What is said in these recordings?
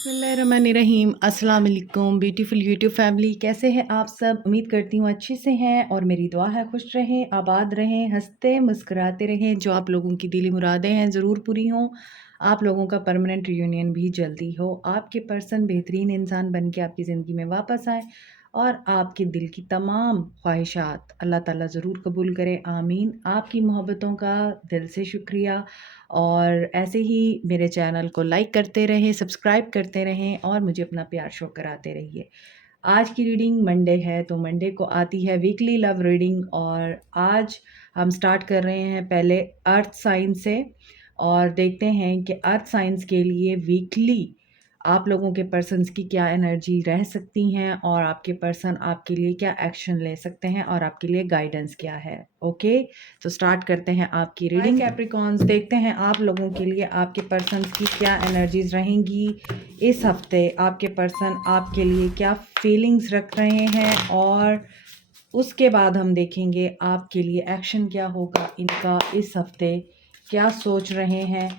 बिस्मिल्लाहिर्रहमानिर्रहीम। अस्सलाम वालेकुम ब्यूटीफुल यूट्यूब फैमिली, कैसे हैं आप सब? उम्मीद करती हूँ अच्छे से हैं और मेरी दुआ है खुश रहें, आबाद रहें, हंसते मुस्कुराते रहें। जो आप लोगों की दिली मुरादें हैं ज़रूर पूरी हों। आप लोगों का परमानेंट रियूनियन भी जल्दी हो। आपके पर्सन बेहतरीन इंसान बन के आपकी ज़िंदगी में वापस आए और आपके दिल की तमाम ख्वाहिशात अल्लाह ताला ज़रूर कबूल करे, आमीन। आपकी मोहब्बतों का दिल से शुक्रिया। और ऐसे ही मेरे चैनल को लाइक करते रहें, सब्सक्राइब करते रहें और मुझे अपना प्यार शो कराते रहिए। आज की रीडिंग मंडे है, तो मंडे को आती है वीकली लव रीडिंग। और आज हम स्टार्ट कर रहे हैं पहले अर्थ साइन से और देखते हैं कि अर्थ साइंस के लिए वीकली आप लोगों के पर्सन्स की क्या एनर्जी रह सकती हैं और आपके पर्सन आपके लिए क्या एक्शन ले सकते हैं और आपके लिए गाइडेंस क्या है। ओके, तो स्टार्ट करते हैं आपकी रीडिंग। कैप्रिकॉन्स, देखते हैं आप लोगों के लिए आपके पर्सन्स की क्या एनर्जीज रहेंगी इस हफ्ते। आपके पर्सन आपके लिए क्या फीलिंग्स रख रहे हैं और उसके बाद हम देखेंगे आपके लिए एक्शन क्या होगा इनका इस हफ्ते, क्या सोच रहे हैं।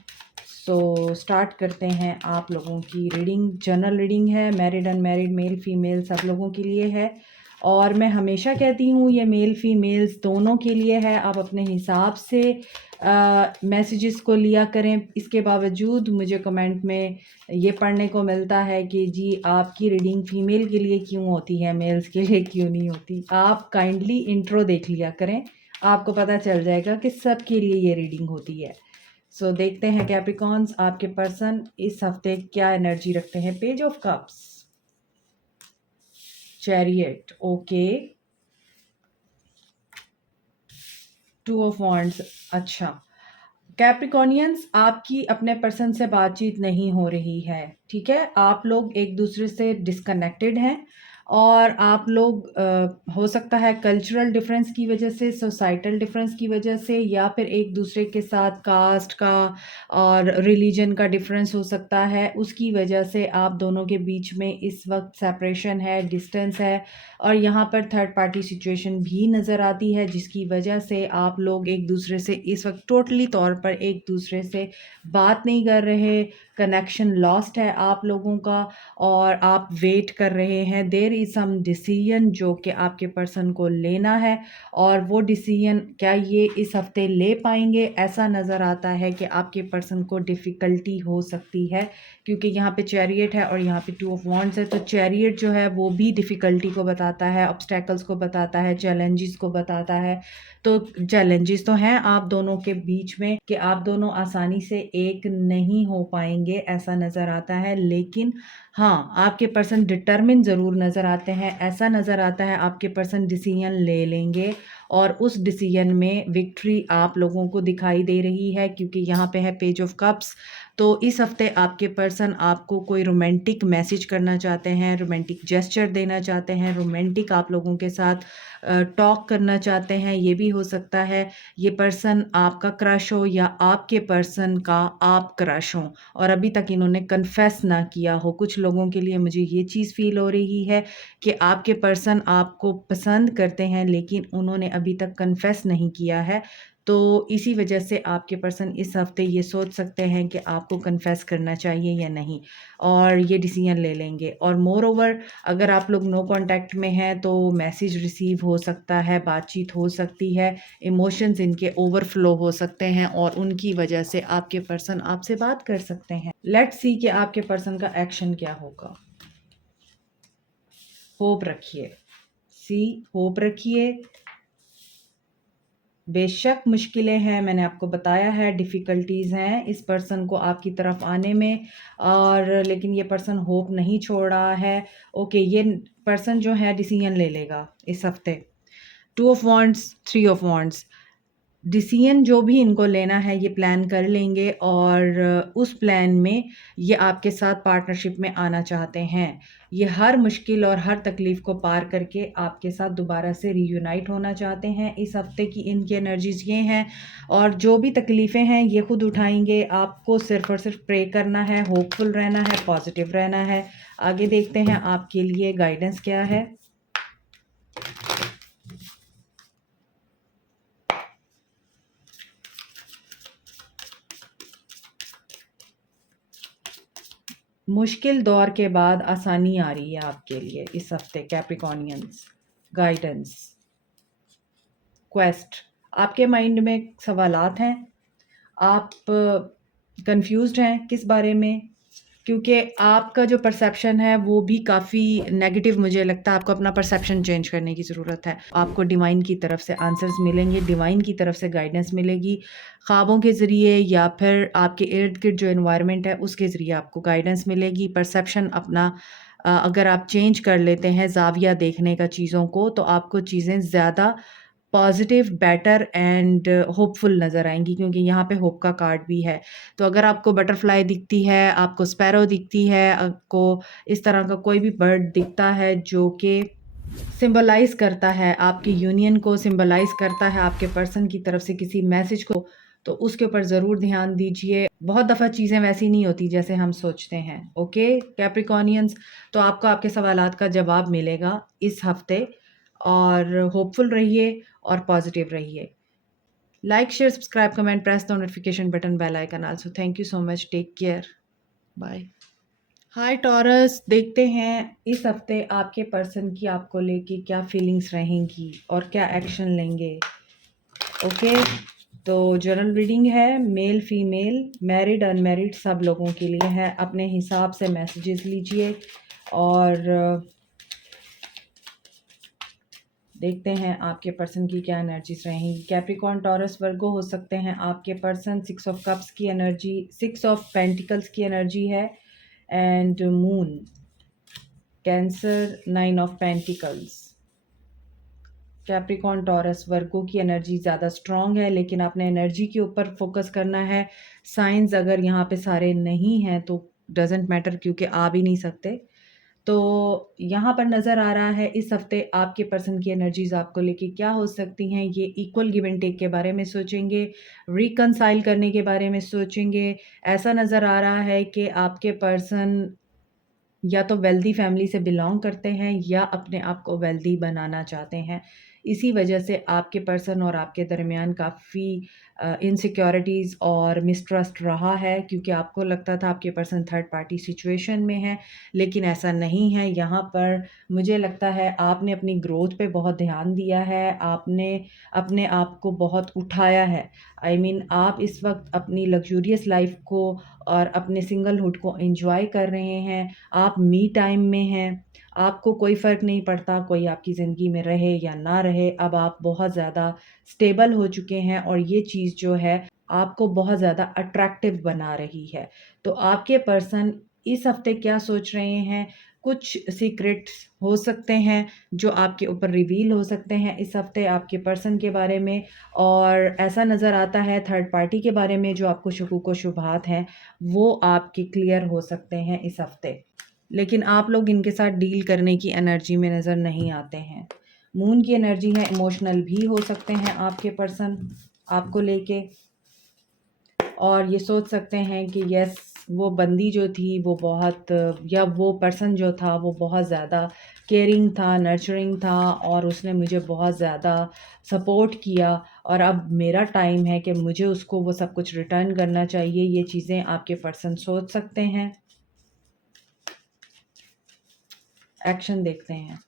सो स्टार्ट करते हैं आप लोगों की रीडिंग। जनरल रीडिंग है, मैरिड अनमैरिड मेल फीमेल सब लोगों के लिए है। और मैं हमेशा कहती हूँ ये मेल फीमेल्स दोनों के लिए है। आप अपने हिसाब से मैसेजेस को लिया करें। इसके बावजूद मुझे कमेंट में ये पढ़ने को मिलता है कि जी आपकी रीडिंग फीमेल के लिए क्यों होती है, मेल्स के लिए क्यों नहीं होती। आप काइंडली इंट्रो देख लिया करें, आपको पता चल जाएगा कि सब के लिए ये रीडिंग होती है। सो देखते हैं कैप्रिकॉन्स आपके पर्सन इस हफ्ते क्या एनर्जी रखते हैं। Page of cups, chariot, okay, two of wands. अच्छा, कैप्रिकॉनियंस आपकी अपने पर्सन से बातचीत नहीं हो रही है, ठीक है। आप लोग एक दूसरे से डिस्कनेक्टेड हैं और आप लोग हो सकता है कल्चरल डिफरेंस की वजह से, सोसाइटल डिफरेंस की वजह से, या फिर एक दूसरे के साथ कास्ट का और रिलीजन का डिफरेंस हो सकता है। उसकी वजह से आप दोनों के बीच में इस वक्त सेपरेशन है, डिस्टेंस है और यहाँ पर थर्ड पार्टी सिचुएशन भी नज़र आती है, जिसकी वजह से आप लोग एक दूसरे से इस वक्त टोटली तौर पर एक दूसरे से बात नहीं कर रहे। कनेक्शन लॉस्ट है आप लोगों का और आप वेट कर रहे हैं। देयर इज़ सम डिसीजन जो कि आपके पर्सन को लेना है और वो डिसीजन क्या ये इस हफ्ते ले पाएंगे। ऐसा नज़र आता है कि आपके पर्सन को डिफ़िकल्टी हो सकती है क्योंकि यहाँ पे चैरियट है और यहाँ पे टू ऑफ वॉन्ड्स है। तो चैरियट जो है वो भी डिफ़िकल्टी को बताता है, ऑब्स्टेकल्स को बताता है, चैलेंजेस को बताता है। तो चैलेंजेस तो हैं आप दोनों के बीच में कि आप दोनों आसानी से एक नहीं हो पाएंगे, ऐसा नज़र आता है। लेकिन हाँ, आपके पर्सन डिटर्मिन ज़रूर नज़र आते हैं। ऐसा नज़र आता है आपके पर्सन डिसीजन ले लेंगे और उस डिसीजन में विक्ट्री आप लोगों को दिखाई दे रही है क्योंकि यहाँ पे है पेज ऑफ कप्स। तो इस हफ्ते आपके पर्सन आपको कोई रोमांटिक मैसेज करना चाहते हैं, रोमांटिक जेस्चर देना चाहते हैं, रोमांटिक आप लोगों के साथ टॉक करना चाहते हैं। ये भी हो सकता है ये पर्सन आपका क्रश हो या आपके पर्सन का आप क्रश हो और अभी तक इन्होंने कन्फेस ना किया हो। कुछ लोगों के लिए मुझे ये चीज़ फील हो रही है कि आपके पर्सन आपको पसंद करते हैं लेकिन उन्होंने अभी तक कन्फेस नहीं किया है। तो इसी वजह से आपके पर्सन इस हफ्ते ये सोच सकते हैं कि आपको कन्फेस करना चाहिए या नहीं और ये डिसीजन ले लेंगे। और मोर ओवर अगर आप लोग नो कांटेक्ट में हैं तो मैसेज रिसीव हो सकता है, बातचीत हो सकती है, इमोशंस इनके ओवरफ्लो हो सकते हैं और उनकी वजह से आपके पर्सन आपसे बात कर सकते हैं। लेट्स सी कि आपके पर्सन का एक्शन क्या होगा। होप रखिए, सी होप रखिए। बेशक मुश्किलें हैं, मैंने आपको बताया है, डिफ़िकल्टीज़ हैं इस पर्सन को आपकी तरफ आने में और लेकिन ये पर्सन होप नहीं छोड़ रहा है। ओके, ये पर्सन जो है डिसीजन ले लेगा इस हफ्ते। Two of wands, three of wands, decision जो भी इनको लेना है ये प्लान कर लेंगे और उस प्लान में ये आपके साथ पार्टनरशिप में आना चाहते हैं। ये हर मुश्किल और हर तकलीफ़ को पार करके आपके साथ दोबारा से रीयूनाइट होना चाहते हैं। इस हफ्ते की इनकी एनर्जीज़ ये हैं और जो भी तकलीफ़ें हैं ये खुद उठाएंगे। आपको सिर्फ़ और सिर्फ प्रे करना है, होपफुल रहना है, पॉजिटिव रहना है। आगे देखते हैं आपके लिए गाइडेंस क्या है। मुश्किल दौर के बाद आसानी आ रही है आपके लिए इस हफ्ते कैप्रिकॉनियंस। गाइडेंस, क्वेस्ट, आपके माइंड में सवालात हैं, आप कंफ्यूज्ड हैं किस बारे में, क्योंकि आपका जो परसेप्शन है वो भी काफ़ी नेगेटिव मुझे लगता है। आपको अपना परसेप्शन चेंज करने की ज़रूरत है। आपको डिवाइन की तरफ से आंसर्स मिलेंगे, डिवाइन की तरफ से गाइडेंस मिलेगी, ख्वाबों के ज़रिए या फिर आपके इर्द गिर्द जो इन्वायरमेंट है उसके ज़रिए आपको गाइडेंस मिलेगी। परसेप्शन अपना अगर आप चेंज कर लेते हैं ज़ाविया देखने का चीज़ों को, तो आपको चीज़ें ज़्यादा पॉजिटिव, बेटर एंड होपफुल नज़र आएँगी, क्योंकि यहाँ पे होप का कार्ड भी है। तो अगर आपको बटरफ्लाई दिखती है, आपको स्पैरो दिखती है, आपको इस तरह का कोई भी बर्ड दिखता है जो कि सिंबलाइज़ करता है आपकी यूनियन को, सिंबलाइज़ करता है आपके पर्सन की तरफ से किसी मैसेज को, तो उसके ऊपर ज़रूर ध्यान दीजिए। बहुत दफ़ा चीज़ें वैसी नहीं होती जैसे हम सोचते हैं। ओके कैप्रिकॉनियंस, तो आपको आपके सवालात का जवाब मिलेगा इस हफ़्ते, और होपफुल रहिए और पॉजिटिव रहिए। Like, share, subscribe, comment, press the notification button, bell icon also. Thank you so much, take care, bye. Hi Taurus, देखते हैं इस हफ्ते आपके पर्सन की आपको लेके क्या फीलिंग्स रहेंगी और क्या एक्शन लेंगे। ओके, तो जनरल रीडिंग है, मेल फीमेल, मैरिड अनमैरिड सब लोगों के लिए है। अपने हिसाब से मैसेजेस लीजिए और देखते हैं आपके पर्सन की क्या एनर्जीज रहेंगी। कैप्रिकॉर्न, टॉरस, वर्गो हो सकते हैं आपके पर्सन। 6 ऑफ कप्स की एनर्जी, 6 ऑफ पेंटिकल्स की एनर्जी है, and moon, Cancer, 9 of pentacles. Capricorn, Taurus, Virgo की एनर्जी ज़्यादा स्ट्रॉन्ग है, लेकिन आपने एनर्जी के ऊपर फोकस करना है। साइंस अगर यहाँ पे सारे नहीं हैं तो डजेंट मैटर, क्योंकि आ भी नहीं सकते। तो यहाँ पर नज़र आ रहा है इस हफ्ते आपके पर्सन की एनर्जीज आपको लेके क्या हो सकती हैं। ये इक्वल गिव एंड टेक के बारे में सोचेंगे, रिकंसाइल करने के बारे में सोचेंगे। ऐसा नज़र आ रहा है कि आपके पर्सन या तो वेल्दी फैमिली से बिलोंग करते हैं या अपने आप को वेल्दी बनाना चाहते हैं। इसी वजह से आपके पर्सन और आपके दरमियान काफ़ी इनसिक्योरिटीज़ और मिसट्रस्ट रहा है, क्योंकि आपको लगता था आपके पर्सन थर्ड पार्टी सिचुएशन में है, लेकिन ऐसा नहीं है। यहाँ पर मुझे लगता है आपने अपनी ग्रोथ पे बहुत ध्यान दिया है, आपने अपने आप को बहुत उठाया है। आई मीन आप इस वक्त अपनी लग्जूरियस लाइफ को और अपने सिंगलहुड को एंजॉय कर रहे हैं। आप मी टाइम में हैं, आपको कोई फ़र्क नहीं पड़ता कोई आपकी ज़िंदगी में रहे या ना रहे। अब आप बहुत ज़्यादा स्टेबल हो चुके हैं और ये चीज़ जो है आपको बहुत ज़्यादा अट्रैक्टिव बना रही है। तो आपके पर्सन इस हफ्ते क्या सोच रहे हैं, कुछ सीक्रेट्स हो सकते हैं जो आपके ऊपर रिवील हो सकते हैं इस हफ्ते आपके पर्सन के बारे में। और ऐसा नज़र आता है थर्ड पार्टी के बारे में जो आपको शकूक व शुबहात हैं वो आपके क्लियर हो सकते हैं इस हफ्ते, लेकिन आप लोग इनके साथ डील करने की एनर्जी में नज़र नहीं आते हैं। मून की एनर्जी है, इमोशनल भी हो सकते हैं आपके पर्सन आपको लेके, और ये सोच सकते हैं कि यस वो बंदी जो थी वो बहुत, या वो पर्सन जो था वो बहुत ज़्यादा केयरिंग था, नर्चरिंग था, और उसने मुझे बहुत ज़्यादा सपोर्ट किया, और अब मेरा टाइम है कि मुझे उसको वो सब कुछ रिटर्न करना चाहिए। ये चीज़ें आपके पर्सन सोच सकते हैं। एक्शन देखते हैं।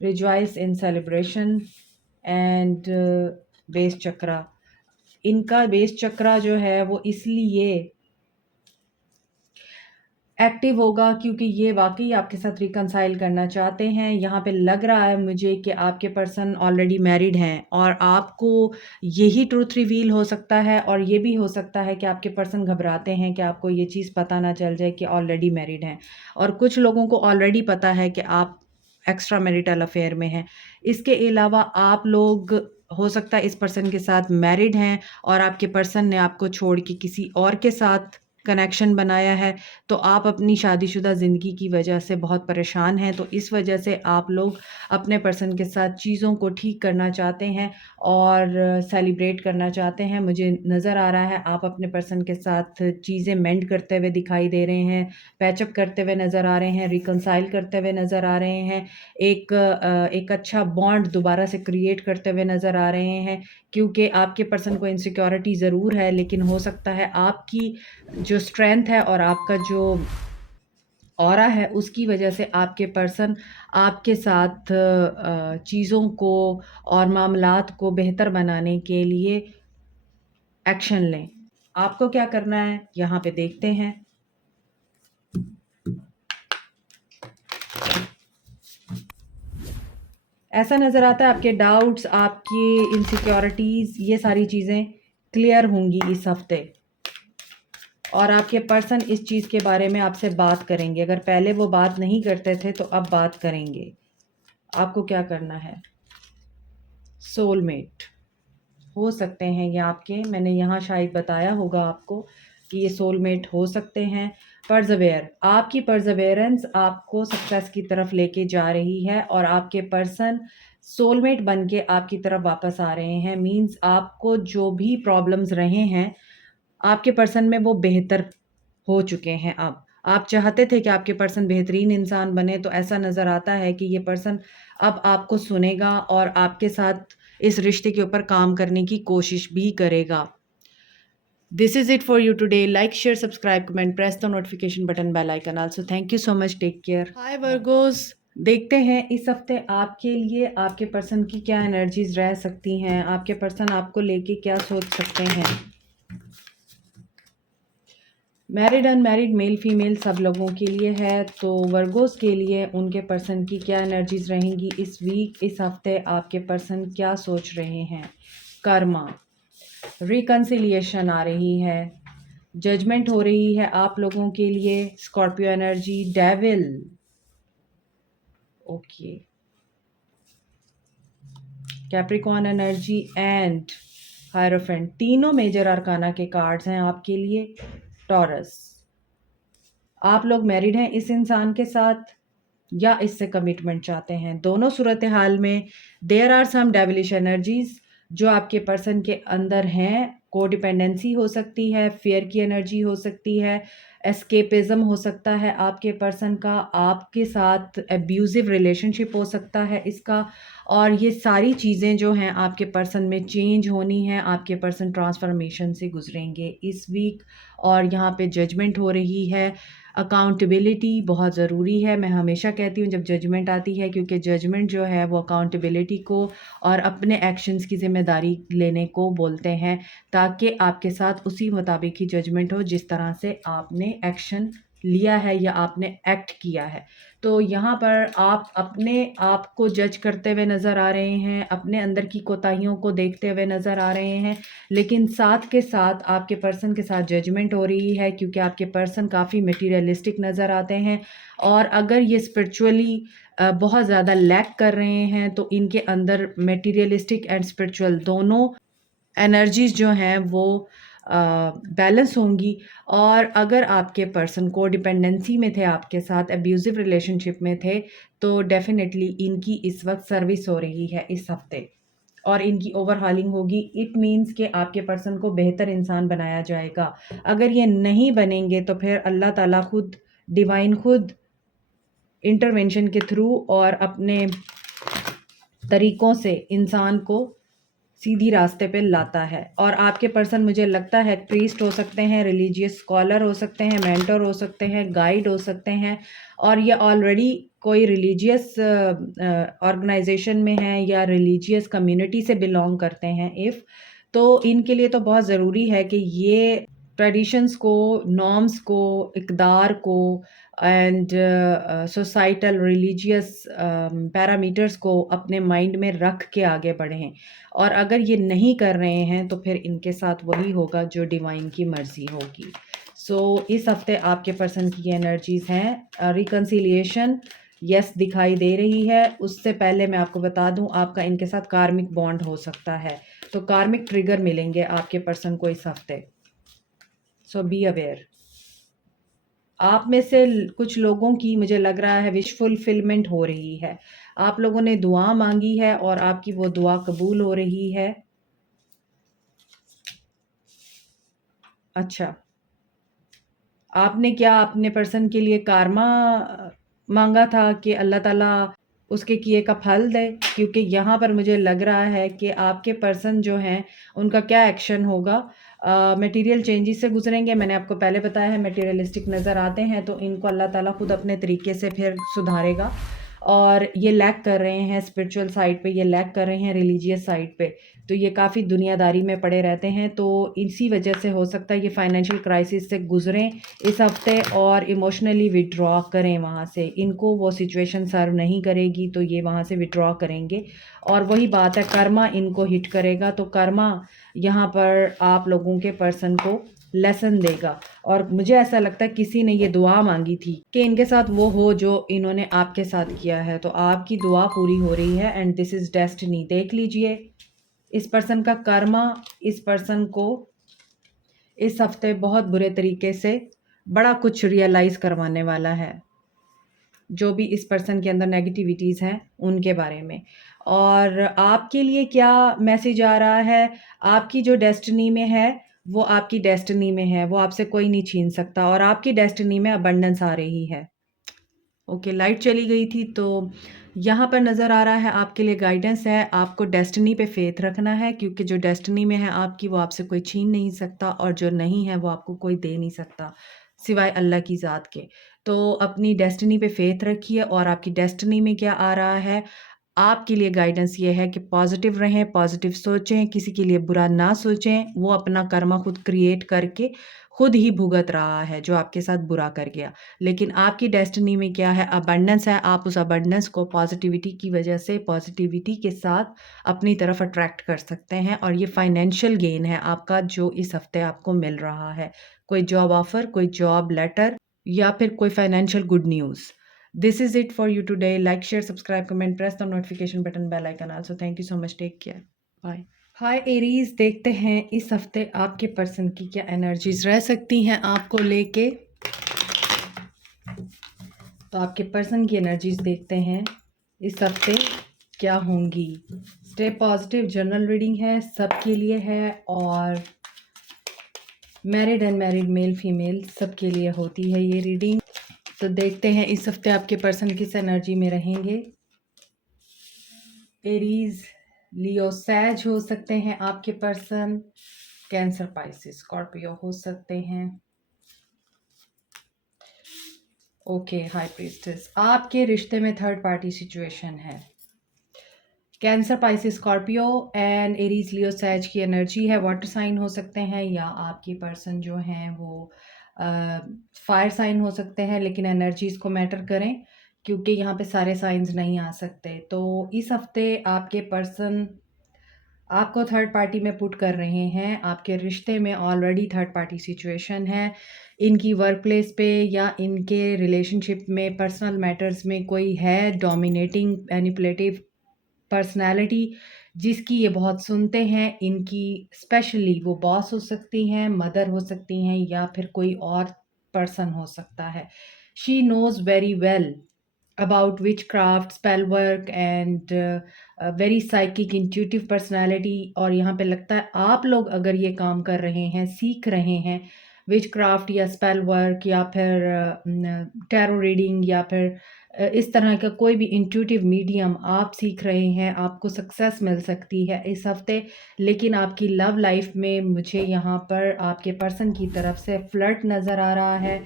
Rejoice in celebration and base chakra. इनका बेस चक्रा जो है वो इसलिए एक्टिव होगा क्योंकि ये वाकई आपके साथ रिकंसाइल करना चाहते हैं। यहाँ पे लग रहा है मुझे कि आपके पर्सन ऑलरेडी मैरिड हैं और आपको यही ट्रूथ रिवील हो सकता है, और ये भी हो सकता है कि आपके पर्सन घबराते हैं कि आपको ये चीज़ पता ना चल जाए कि ऑलरेडी मैरिड हैं, और कुछ लोगों को ऑलरेडी पता है कि आप एक्स्ट्रा मैरिटल अफेयर में हैं। इसके अलावा आप लोग हो सकता है इस पर्सन के साथ मैरिड हैं और आपके पर्सन ने आपको छोड़ के किसी और के साथ कनेक्शन बनाया है, तो आप अपनी शादीशुदा ज़िंदगी की वजह से बहुत परेशान हैं। तो इस वजह से आप लोग अपने पर्सन के साथ चीज़ों को ठीक करना चाहते हैं और सेलिब्रेट करना चाहते हैं। मुझे नज़र आ रहा है आप अपने पर्सन के साथ चीज़ें मेंड करते हुए दिखाई दे रहे हैं, पैचअप करते हुए नज़र आ रहे हैं, रिकंसाइल करते हुए नज़र आ रहे हैं, एक अच्छा बॉन्ड दोबारा से क्रिएट करते हुए नज़र आ रहे हैं। क्योंकि आपके पर्सन को इनसिक्योरिटी ज़रूर है, लेकिन हो सकता है आपकी जो स्ट्रेंथ है और आपका जो ऑरा है उसकी वजह से आपके पर्सन आपके साथ चीज़ों को और मामलात को बेहतर बनाने के लिए एक्शन लें। आपको क्या करना है यहाँ पे देखते हैं। ऐसा नज़र आता है आपके डाउट्स, आपकी इनसिक्योरिटीज़, ये सारी चीज़ें क्लियर होंगी इस हफ्ते और आपके पर्सन इस चीज़ के बारे में आपसे बात करेंगे। अगर पहले वो बात नहीं करते थे तो अब बात करेंगे। आपको क्या करना है। सोलमेट हो सकते हैं ये आपके, मैंने यहाँ शायद बताया होगा आपको कि ये सोलमेट हो सकते हैं। परजवेयर, आपकी परजवेरेंस आपको सक्सेस की तरफ लेके जा रही है और आपके पर्सन सोलमेट बन के आपकी तरफ वापस आ रहे हैं। मींस आपको जो भी प्रॉब्लम्स रहे हैं आपके पर्सन में वो बेहतर हो चुके हैं। अब आप चाहते थे कि आपके पर्सन बेहतरीन इंसान बने, तो ऐसा नज़र आता है कि ये पर्सन अब आपको सुनेगा और आपके साथ इस रिश्ते के ऊपर काम करने की कोशिश भी करेगा। This is it for you today. Like, share, subscribe, comment, press the notification button, bell icon also. Thank you so much, take care. Hi Virgos, देखते हैं इस हफ्ते आपके लिए आपके पर्सन की क्या एनर्जीज रह सकती हैं, आपके पर्सन आपको लेके क्या सोच सकते हैं। मैरिड अनमैरिड मेल फीमेल सब लोगों के लिए है। तो वर्गोस के लिए उनके पर्सन की क्या एनर्जीज रहेंगी इस वीक, इस हफ्ते आपके पर्सन क्या सोच रहे हैं। कर्मा, रिकन्सिलिएशन आ रही है, जजमेंट हो रही है आप लोगों के लिए। Scorpio energy, devil, okay, Capricorn energy and hierophant. तीनों मेजर अरकाना के कार्ड्स हैं आपके लिए। टॉरस, आप लोग मैरिड हैं इस इंसान के साथ या इससे कमिटमेंट चाहते हैं। दोनों सूरत हाल में there are some devilish energies जो आपके पर्सन के अंदर हैं। कोडिपेंडेंसी हो सकती है, फियर की एनर्जी हो सकती है, एस्केपिज्म हो सकता है आपके पर्सन का, आपके साथ एब्यूजिव रिलेशनशिप हो सकता है इसका। और ये सारी चीज़ें जो हैं आपके पर्सन में चेंज होनी है, आपके पर्सन ट्रांसफॉर्मेशन से गुजरेंगे इस वीक। और यहाँ पे जजमेंट हो रही है। अकाउंटेबिलिटी बहुत ज़रूरी है। मैं हमेशा कहती हूँ जब जजमेंट आती है, क्योंकि जजमेंट जो है वो अकाउंटेबिलिटी को और अपने एक्शंस की ज़िम्मेदारी लेने को बोलते हैं, ताकि आपके साथ उसी मुताबिक ही जजमेंट हो जिस तरह से आपने एक्शन लिया है या आपने एक्ट किया है। तो यहाँ पर आप अपने आप को जज करते हुए नज़र आ रहे हैं, अपने अंदर की कोताहियों को देखते हुए नज़र आ रहे हैं, लेकिन साथ के साथ आपके पर्सन के साथ जजमेंट हो रही है, क्योंकि आपके पर्सन काफ़ी मटीरियलिस्टिक नज़र आते हैं। और अगर ये स्पिरिचुअली बहुत ज़्यादा लैक कर रहे हैं तो इनके अंदर मटीरियलिस्टिक एंड स्पिरिचुअल दोनों एनर्जीज जो हैं वो बैलेंस होंगी। और अगर आपके पर्सन को डिपेंडेंसी में थे, आपके साथ एब्यूजिव रिलेशनशिप में थे, तो डेफिनेटली इनकी इस वक्त सर्विस हो रही है इस हफ्ते और इनकी ओवरहालिंग होगी। इट मीन्स कि आपके पर्सन को बेहतर इंसान बनाया जाएगा। अगर ये नहीं बनेंगे तो फिर अल्लाह ताला खुद, डिवाइन खुद इंटरवेंशन के थ्रू और अपने तरीक़ों से इंसान को सीधी रास्ते पे लाता है। और आपके पर्सन मुझे लगता है प्रीस्ट हो सकते हैं, रिलीजियस स्कॉलर हो सकते हैं, मेंटर हो सकते हैं, गाइड हो सकते हैं, और ये ऑलरेडी कोई रिलीजियस ऑर्गेनाइजेशन में है या रिलीजियस कम्युनिटी से बिलोंग करते हैं इफ़, तो इनके लिए तो बहुत ज़रूरी है कि ये ट्रेडिशंस को, नॉर्म्स को, इक़दार को एंड सोसाइटल रिलीजियस पैरामीटर्स को अपने माइंड में रख के आगे बढ़ें। और अगर ये नहीं कर रहे हैं तो फिर इनके साथ वही होगा जो डिवाइन की मर्ज़ी होगी। सो इस हफ्ते आपके पर्सन की एनर्जीज़ हैं। रिकन्सिलिएशन यस दिखाई दे रही है। उससे पहले मैं आपको बता दूं आपका इनके साथ कार्मिक बॉन्ड हो सकता है, तो कार्मिक ट्रिगर मिलेंगे आपके पर्सन को इस हफ्ते। सो बी अवेयर। आप में से कुछ लोगों की मुझे लग रहा है विश फुलफिलमेंट हो रही है। आप लोगों ने दुआ मांगी है और आपकी वो दुआ कबूल हो रही है। अच्छा, आपने क्या अपने पर्सन के लिए कारमा मांगा था कि अल्लाह ताला उसके किए का फल दे, क्योंकि यहाँ पर मुझे लग रहा है कि आपके पर्सन जो हैं उनका क्या एक्शन होगा। मटेरियल चेंजेस से गुजरेंगे, मैंने आपको पहले बताया है मटेरियलिस्टिक नज़र आते हैं, तो इनको अल्लाह ताला खुद अपने तरीके से फिर सुधारेगा। और ये लैक कर रहे हैं स्पिरिचुअल साइड पे, ये लैक कर रहे हैं रिलीजियस साइड पे, तो ये काफ़ी दुनियादारी में पड़े रहते हैं, तो इसी वजह से हो सकता है ये फाइनेंशियल क्राइसिस से गुजरें इस हफ्ते और इमोशनली विड्रॉ करें वहाँ से। इनको वो सिचुएशन सर्व नहीं करेगी तो ये वहाँ से विड्रॉ करेंगे। और वही बात है, कर्मा इनको हिट करेगा, तो कर्मा यहाँ पर आप लोगों के पर्सन को लेसन देगा। और मुझे ऐसा लगता है किसी ने ये दुआ मांगी थी कि इनके साथ वो हो जो इन्होंने आपके साथ किया है, तो आपकी दुआ पूरी हो रही है एंड दिस इज़ डेस्टिनी। देख लीजिए इस पर्सन का कर्मा इस पर्सन को इस हफ्ते बहुत बुरे तरीके से बड़ा कुछ रियलाइज़ करवाने वाला है, जो भी इस पर्सन के अंदर नेगेटिविटीज़ हैं उनके बारे में। और आपके लिए क्या मैसेज आ रहा है, आपकी जो डेस्टिनी में है वो आपकी डेस्टिनी में है, वो आपसे कोई नहीं छीन सकता, और आपकी डेस्टिनी में अबंडेंस आ रही है। ओके, लाइट चली गई थी, तो यहाँ पर नज़र आ रहा है आपके लिए गाइडेंस है, आपको डेस्टिनी पे फेथ रखना है, क्योंकि जो डेस्टिनी में है आपकी वो आपसे कोई छीन नहीं सकता, और जो नहीं है वो आपको कोई दे नहीं सकता सिवाय अल्लाह की ज़ात के। तो अपनी डेस्टिनी पे फेथ रखिए, और आपकी डेस्टिनी में क्या आ रहा है, आपके लिए गाइडेंस ये है कि पॉजिटिव रहें, पॉजिटिव सोचें, किसी के लिए बुरा ना सोचें। वो अपना कर्मा खुद क्रिएट करके खुद ही भुगत रहा है जो आपके साथ बुरा कर गया। लेकिन आपकी डेस्टिनी में क्या है, अबंडेंस है, आप उस अबंडेंस को पॉजिटिविटी की वजह से पॉजिटिविटी के साथ अपनी तरफ अट्रैक्ट कर सकते हैं, और ये फाइनेंशियल गेन है आपका जो इस हफ्ते आपको मिल रहा है। कोई जॉब ऑफर, कोई जॉब लेटर, या फिर कोई financial good news. This is it for you today. Like, share, subscribe, comment, press the notification button, bell icon also. Thank you so much. Take care. Bye. Hi Aries, देखते हैं इस हफ्ते आपके person की क्या एनर्जीज रह सकती हैं आपको लेके। तो आपके पर्सन की एनर्जीज देखते हैं इस हफ्ते क्या होंगी। स्टे पॉजिटिव, जनरल रीडिंग है, सबके लिए है, और मैरिड अनमैरिड मेल फीमेल सबके लिए होती है ये रीडिंग। तो देखते हैं इस हफ्ते आपके पर्सन किस एनर्जी में रहेंगे। एरीज, लियो, सैज हो सकते हैं आपके पर्सन, कैंसर, पाइसिस, स्कॉर्पियो हो सकते हैं। ओके, हाई प्रीस्टेस, आपके रिश्ते में थर्ड पार्टी सिचुएशन है। Cancer, Pisces, Scorpio and Aries, Leo, Sag की एनर्जी है। वाटर साइन हो सकते हैं, या आपके पर्सन जो हैं वो फायर साइन हो सकते हैं, लेकिन एनर्जीज को मैटर करें, क्योंकि यहाँ पे सारे साइंस नहीं आ सकते। तो इस हफ्ते आपके पर्सन आपको थर्ड पार्टी में पुट कर रहे हैं, आपके रिश्ते में ऑलरेडी थर्ड पार्टी सिचुएशन है। इनकी वर्क प्लेस पे या इनके रिलेशनशिप में, पर्सनल मैटर्स में कोई है डोमिनेटिंग मैनिपुलेटिव पर्सनैलिटी, जिसकी ये बहुत सुनते हैं। इनकी स्पेशली वो बॉस हो सकती हैं, मदर हो सकती हैं, या फिर कोई और पर्सन हो सकता है। She knows very well about witchcraft, spell work and very psychic, intuitive personality। और यहाँ पे लगता है आप लोग अगर ये काम कर रहे हैं, सीख रहे हैं विचक्राफ्ट या स्पेल वर्क या फिर टैरो रीडिंग या फिर इस तरह का कोई भी इंट्यूटिव मीडियम आप सीख रहे हैं, आपको सक्सेस मिल सकती है इस हफ्ते। लेकिन आपकी लव लाइफ में मुझे यहाँ पर आपके पर्सन की तरफ से फ्लर्ट नज़र आ रहा है,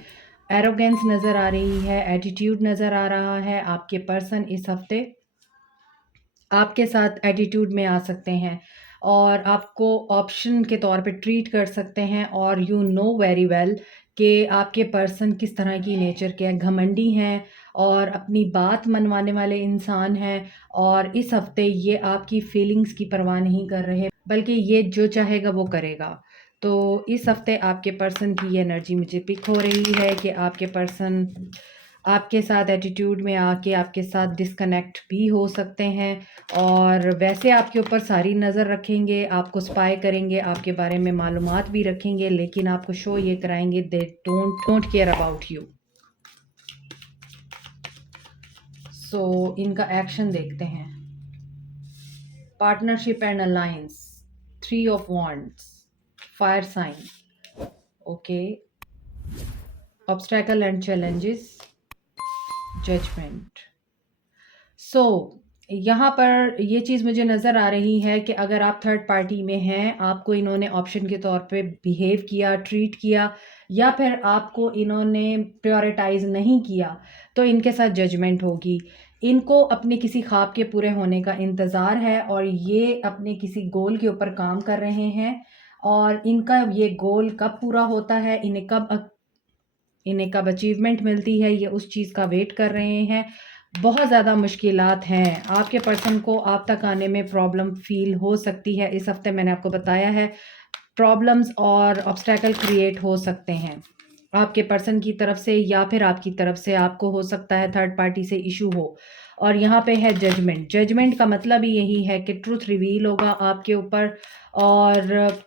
एरोगेंस नज़र आ रही है, एटीट्यूड नज़र आ रहा है। आपके पर्सन इस हफ्ते आपके साथ एटीट्यूड में आ सकते हैं और आपको ऑप्शन के तौर पे ट्रीट कर सकते हैं, और यू नो वेरी वेल कि आपके पर्सन किस तरह की नेचर के हैं। घमंडी हैं और अपनी बात मनवाने वाले इंसान हैं, और इस हफ्ते ये आपकी फीलिंग्स की परवाह नहीं कर रहे, बल्कि ये जो चाहेगा वो करेगा। तो इस हफ्ते आपके पर्सन की ये एनर्जी मुझे पिक हो रही है कि आपके पर्सन आपके साथ एटीट्यूड में आके आपके साथ डिस्कनेक्ट भी हो सकते हैं, और वैसे आपके ऊपर सारी नज़र रखेंगे, आपको स्पाई करेंगे, आपके बारे में मालूमात भी रखेंगे, लेकिन आपको शो ये कराएंगे they don't care about you. So इनका एक्शन देखते हैं। Partnership and alliance, 3 of wands, fire sign, okay, obstacle and challenges, judgement. So यहाँ पर ये चीज़ मुझे नज़र आ रही है कि अगर आप थर्ड पार्टी में हैं, आपको इन्होंने ऑप्शन के तौर पे बिहेव किया, ट्रीट किया, या फिर आपको इन्होंने प्रायोरिटाइज़ नहीं किया, तो इनके साथ जजमेंट होगी। इनको अपने किसी ख्वाब के पूरे होने का इंतज़ार है और ये अपने किसी गोल के ऊपर काम कर रहे हैं, और इनका ये गोल कब पूरा होता है, इन्हें कब अचीवमेंट मिलती है, ये उस चीज़ का वेट कर रहे हैं। बहुत ज़्यादा मुश्किलात हैं, आपके पर्सन को आप तक आने में प्रॉब्लम फ़ील हो सकती है। इस हफ़्ते मैंने आपको बताया है, प्रॉब्लम्स और ऑब्स्टैकल क्रिएट हो सकते हैं आपके पर्सन की तरफ से, या फिर आपकी तरफ से आपको हो सकता है थर्ड पार्टी से इशू हो। और यहाँ पे है जजमेंट। जजमेंट का मतलब ही यही है कि ट्रुथ रिवील होगा आपके ऊपर, और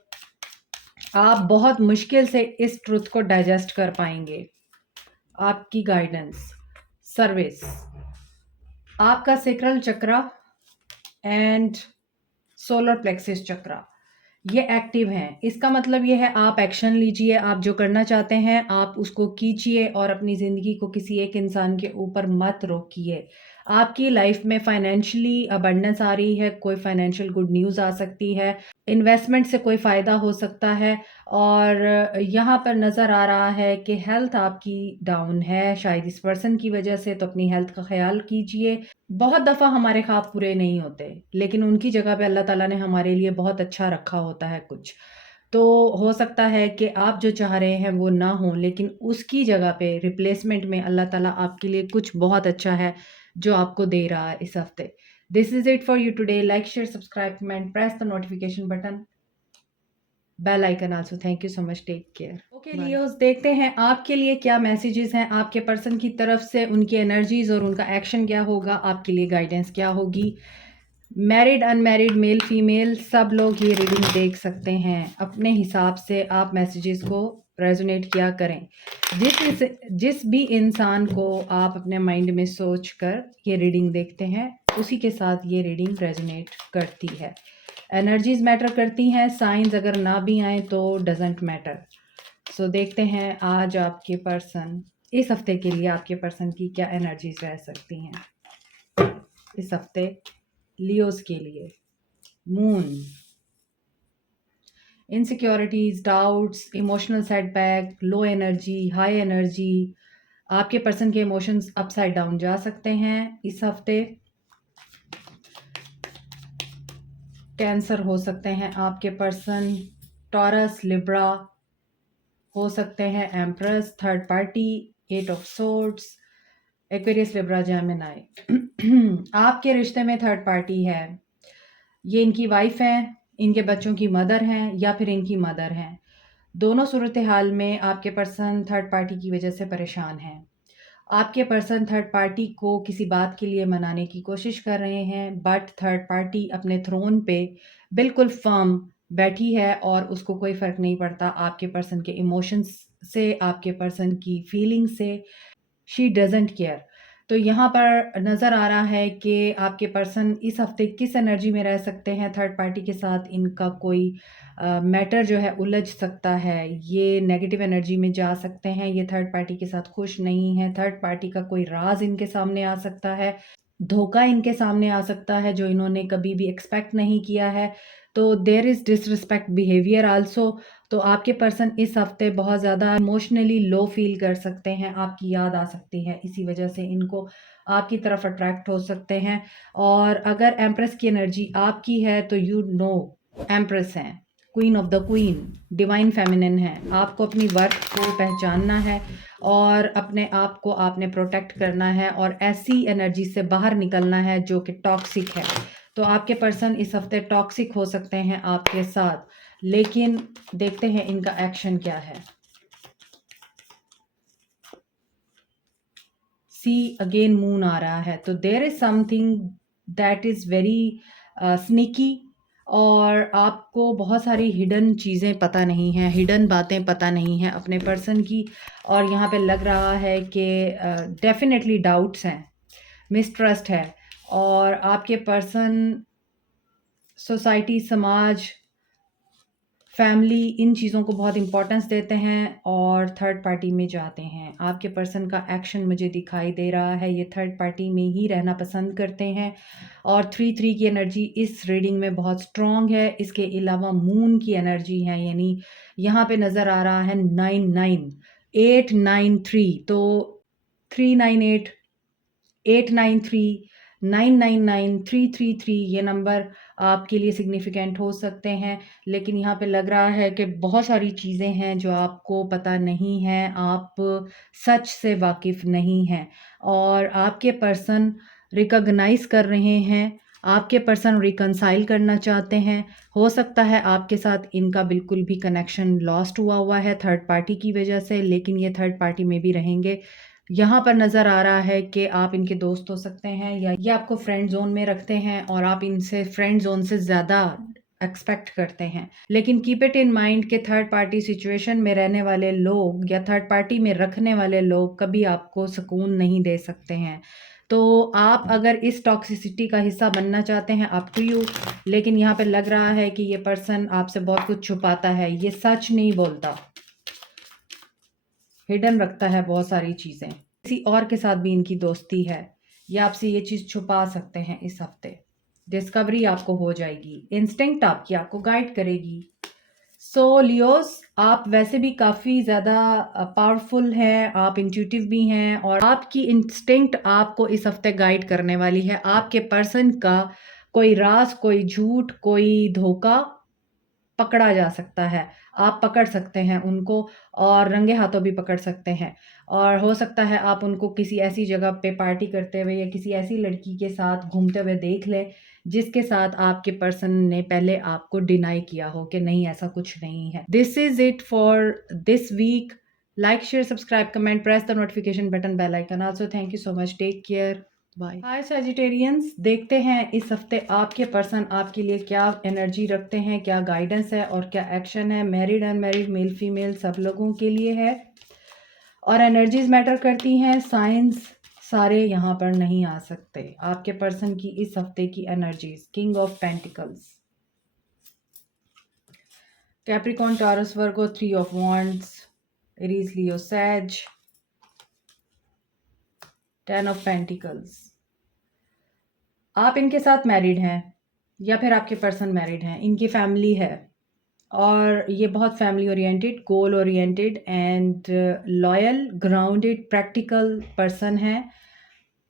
आप बहुत मुश्किल से इस ट्रुथ को डाइजेस्ट कर पाएंगे। आपकी गाइडेंस, सर्विस, आपका sacral chakra and solar plexus chakra ये एक्टिव हैं। इसका मतलब ये है, आप एक्शन लीजिए, आप जो करना चाहते हैं आप उसको कीजिए, और अपनी ज़िंदगी को किसी एक इंसान के ऊपर मत रोकिए। आपकी लाइफ में फाइनेंशियली अबंडेंस आ रही है, कोई फाइनेंशियल गुड न्यूज़ आ सकती है, इन्वेस्टमेंट से कोई फ़ायदा हो सकता है। और यहाँ पर नज़र आ रहा है कि हेल्थ आपकी डाउन है, शायद इस पर्सन की वजह से, तो अपनी हेल्थ का ख्याल कीजिए। बहुत दफ़ा हमारे ख्वाब पूरे नहीं होते, लेकिन उनकी जगह पे अल्लाह ताला ने हमारे लिए बहुत अच्छा रखा होता है कुछ। तो हो सकता है कि आप जो चाह रहे हैं वो ना हो, लेकिन उसकी जगह पे रिप्लेसमेंट में अल्लाह ताला आपके लिए कुछ बहुत अच्छा है जो आपको दे रहा है इस हफ्ते। This is it for you today. Like, share, subscribe, comment, press the notification button, bell icon also. Thank you so much, take care. Okay Leos, देखते हैं आपके लिए क्या मैसेजेस हैं आपके पर्सन की तरफ से, उनकी एनर्जीज और उनका एक्शन क्या होगा, आपके लिए गाइडेंस क्या होगी। मैरिड, अनमैरिड, मेल, फीमेल, सब लोग ये रीडिंग देख सकते हैं। अपने हिसाब से आप मैसेजेस को रेजोनेट किया करें। जिस भी इंसान को आप अपने माइंड में सोच कर ये रीडिंग देखते हैं, उसी के साथ ये रीडिंग रेजोनेट करती है। एनर्जीज मैटर करती हैं, साइंस अगर ना भी आए तो डजेंट मैटर। सो देखते हैं आज आपके पर्सन, इस हफ्ते के लिए आपके पर्सन की क्या एनर्जीज रह सकती हैं इस हफ्ते लियोस के लिए। Moon, insecurities, doubts, emotional setback, low energy, high energy. आपके पर्सन के इमोशंस अपसाइड डाउन जा सकते हैं इस हफ्ते। कैंसर हो सकते हैं आपके पर्सन, टॉरस, लिब्रा हो सकते हैं, Empress, third party, eight of swords, Aquarius, Libra, Gemini. आपके रिश्ते में थर्ड पार्टी है, ये इनकी वाइफ है, इनके बच्चों की मदर हैं, या फिर इनकी मदर हैं। दोनों सूरत हाल में आपके पर्सन थर्ड पार्टी की वजह से परेशान हैं। आपके पर्सन थर्ड पार्टी को किसी बात के लिए मनाने की कोशिश कर रहे हैं, बट थर्ड पार्टी अपने थ्रोन पे बिल्कुल फर्म बैठी है और उसको कोई फ़र्क नहीं पड़ता आपके पर्सन के इमोशंस से, आपके पर्सन की फीलिंग से। She doesn't care. तो यहाँ पर नज़र आ रहा है कि आपके पर्सन इस हफ्ते किस एनर्जी में रह सकते हैं थर्ड पार्टी के साथ। इनका कोई मैटर जो है उलझ सकता है, ये नेगेटिव एनर्जी में जा सकते हैं, ये थर्ड पार्टी के साथ खुश नहीं है। थर्ड पार्टी का कोई राज इनके सामने आ सकता है, धोखा इनके सामने आ सकता है जो इन्होंने कभी भी एक्सपेक्ट नहीं किया है। तो there is disrespect behaviour also. तो आपके पर्सन इस हफ्ते बहुत ज़्यादा इमोशनली लो फील कर सकते हैं, आपकी याद आ सकती है, इसी वजह से इनको आपकी तरफ अट्रैक्ट हो सकते हैं। और अगर एम्प्रेस की एनर्जी आपकी है तो यू नो एम्प्रेस हैं, queen of the queen, divine feminine है। आपको अपनी वर्थ को पहचानना है और अपने आप को आपने प्रोटेक्ट करना है और ऐसी एनर्जी से बाहर निकलना है जो कि टॉक्सिक है। तो आपके पर्सन इस हफ्ते टॉक्सिक हो सकते हैं आपके साथ, लेकिन देखते हैं इनका एक्शन क्या है। सी अगेन मून आ रहा है, तो there is something that is very sneaky, और आपको बहुत सारी हिडन चीज़ें पता नहीं हैं, हिडन बातें पता नहीं हैं अपने पर्सन की। और यहाँ पे लग रहा है कि डेफिनेटली डाउट्स हैं, मिसट्रस्ट है, और आपके पर्सन सोसाइटी, समाज, फैमिली, इन चीज़ों को बहुत इम्पोर्टेंस देते हैं और थर्ड पार्टी में जाते हैं। आपके पर्सन का एक्शन मुझे दिखाई दे रहा है, ये थर्ड पार्टी में ही रहना पसंद करते हैं और 3-3 की एनर्जी इस रीडिंग में बहुत स्ट्रॉन्ग है। इसके अलावा मून की एनर्जी है, यानी यहाँ पे नज़र आ रहा है 99, 893, तो 398, 893, 999, 333 ये नंबर आपके लिए सिग्निफिकेंट हो सकते हैं। लेकिन यहाँ पे लग रहा है कि बहुत सारी चीज़ें हैं जो आपको पता नहीं है, आप सच से वाकिफ़ नहीं हैं और आपके पर्सन रिकॉग्नाइज़ कर रहे हैं, आपके पर्सन रिकंसाइल करना चाहते हैं। हो सकता है आपके साथ इनका बिल्कुल भी कनेक्शन लॉस्ट हुआ हुआ है थर्ड पार्टी की वजह से, लेकिन ये थर्ड पार्टी में भी रहेंगे। यहाँ पर नज़र आ रहा है कि आप इनके दोस्त हो सकते हैं या ये आपको फ्रेंड ज़ोन में रखते हैं और आप इनसे फ्रेंड ज़ोन से ज़्यादा एक्सपेक्ट करते हैं। लेकिन कीप इट इन माइंड कि थर्ड पार्टी सिचुएशन में रहने वाले लोग या थर्ड पार्टी में रखने वाले लोग कभी आपको सुकून नहीं दे सकते हैं। तो आप अगर इस टॉक्सिसिटी का हिस्सा बनना चाहते हैं, अप टू यू। लेकिन यहाँ पे लग रहा है कि ये पर्सन आपसे बहुत कुछ छुपाता है, ये सच नहीं बोलता, हिडन रखता है बहुत सारी चीज़ें। किसी और के साथ भी इनकी दोस्ती है, ये आपसे ये चीज़ छुपा सकते हैं इस हफ्ते। डिस्कवरी आपको हो जाएगी, इंस्टिंक्ट आपकी आपको गाइड करेगी। सो लियोस, आप वैसे भी काफ़ी ज़्यादा पावरफुल हैं, आप इंट्यूटिव भी हैं और आपकी इंस्टिंक्ट आपको इस हफ्ते गाइड करने वाली है। आपके पर्सन का कोई राज, कोई झूठ, कोई धोखा पकड़ा जा सकता है। आप पकड़ सकते हैं उनको और रंगे हाथों भी पकड़ सकते हैं और हो सकता है आप उनको किसी ऐसी जगह पे पार्टी करते हुए या किसी ऐसी लड़की के साथ घूमते हुए देख लें, जिसके साथ आपके पर्सन ने पहले आपको डिनाई किया हो कि नहीं ऐसा कुछ नहीं है। This is it for this week. Like, share, subscribe, comment, press the notification button, bell icon. Also thank you so much, take care, bye. Hi Sagittarians, देखते हैं इस हफ्ते आपके पर्सन आपके लिए क्या एनर्जी रखते हैं, क्या गाइडेंस है और क्या एक्शन है। मैरिड, अनमैरिड, मेल फीमेल सब लोगों के लिए है और एनर्जीज मैटर करती हैं। साइंस सारे यहाँ पर नहीं आ सकते। आपके पर्सन की इस हफ्ते की energies, king of pentacles, Capricorn, Taurus, Virgo, 3 of wands, Aries, Leo, Sag, 10 of pentacles. आप इनके साथ मैरिड हैं या फिर आपके पर्सन मैरिड हैं, इनकी फैमिली है और ये बहुत family oriented, goal oriented and loyal, grounded, practical person है।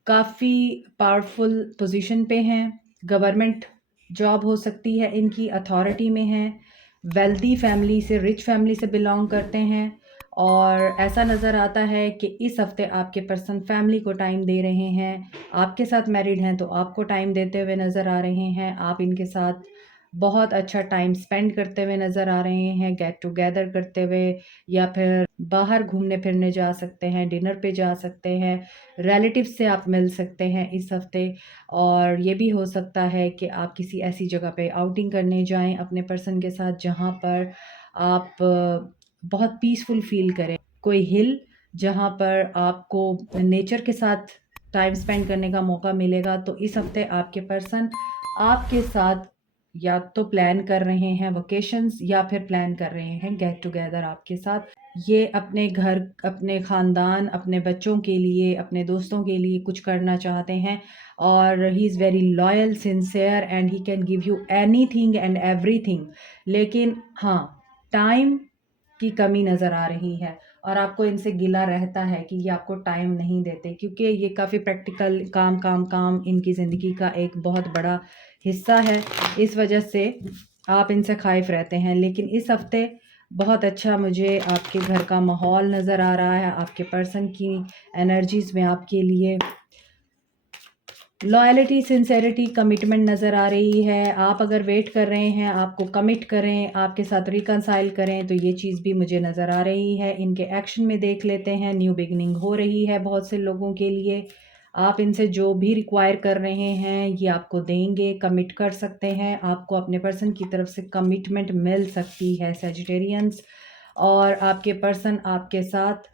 काफ़ी पावरफुल पोजीशन पे हैं, गवर्नमेंट जॉब हो सकती है इनकी, अथॉरिटी में हैं, वेल्दी फैमिली से, रिच फैमिली से बिलोंग करते हैं और ऐसा नज़र आता है कि इस हफ्ते आपके पर्सन फैमिली को टाइम दे रहे हैं। आपके साथ मैरिड हैं तो आपको टाइम देते हुए नज़र आ रहे हैं। आप इनके साथ बहुत अच्छा टाइम स्पेंड करते हुए नज़र आ रहे हैं, गेट टुगेदर करते हुए या फिर बाहर घूमने फिरने जा सकते हैं, डिनर पे जा सकते हैं, रिलेटिव से आप मिल सकते हैं इस हफ्ते। और ये भी हो सकता है कि आप किसी ऐसी जगह पे आउटिंग करने जाएं अपने पर्सन के साथ जहां पर आप बहुत पीसफुल फील करें। कोई हिल जहां पर आपको नेचर के साथ टाइम स्पेंड करने का मौका मिलेगा। तो इस हफ्ते आपके पर्सन आपके साथ या तो प्लान कर रहे हैं वकेशंस या फिर प्लान कर रहे हैं गेट टुगेदर आपके साथ। ये अपने घर, अपने ख़ानदान, अपने बच्चों के लिए, अपने दोस्तों के लिए कुछ करना चाहते हैं और he is very loyal, sincere and he can give you anything and everything. लेकिन हाँ, टाइम की कमी नज़र आ रही है और आपको इनसे गिला रहता है कि ये आपको टाइम नहीं देते, क्योंकि ये काफ़ी प्रैक्टिकल, काम काम काम इनकी ज़िंदगी का एक बहुत बड़ा हिस्सा है। इस वजह से आप इनसे खाइफ रहते हैं। लेकिन इस हफ्ते बहुत अच्छा मुझे आपके घर का माहौल नज़र आ रहा है। आपके पर्सन की एनर्जीज़ में आपके लिए लॉयल्टी, सिंसेरिटी, कमिटमेंट नज़र आ रही है। आप अगर वेट कर रहे हैं आपको कमिट करें, आपके साथ रिकंसाइल करें, तो ये चीज़ भी मुझे नज़र आ रही है। इनके एक्शन में देख लेते हैं, न्यू बिगनिंग हो रही है बहुत से लोगों के लिए। आप इनसे जो भी रिक्वायर कर रहे हैं ये आपको देंगे, कमिट कर सकते हैं। आपको अपने पर्सन की तरफ से कमिटमेंट मिल सकती है सजिटेरियंस, और आपके पर्सन आपके साथ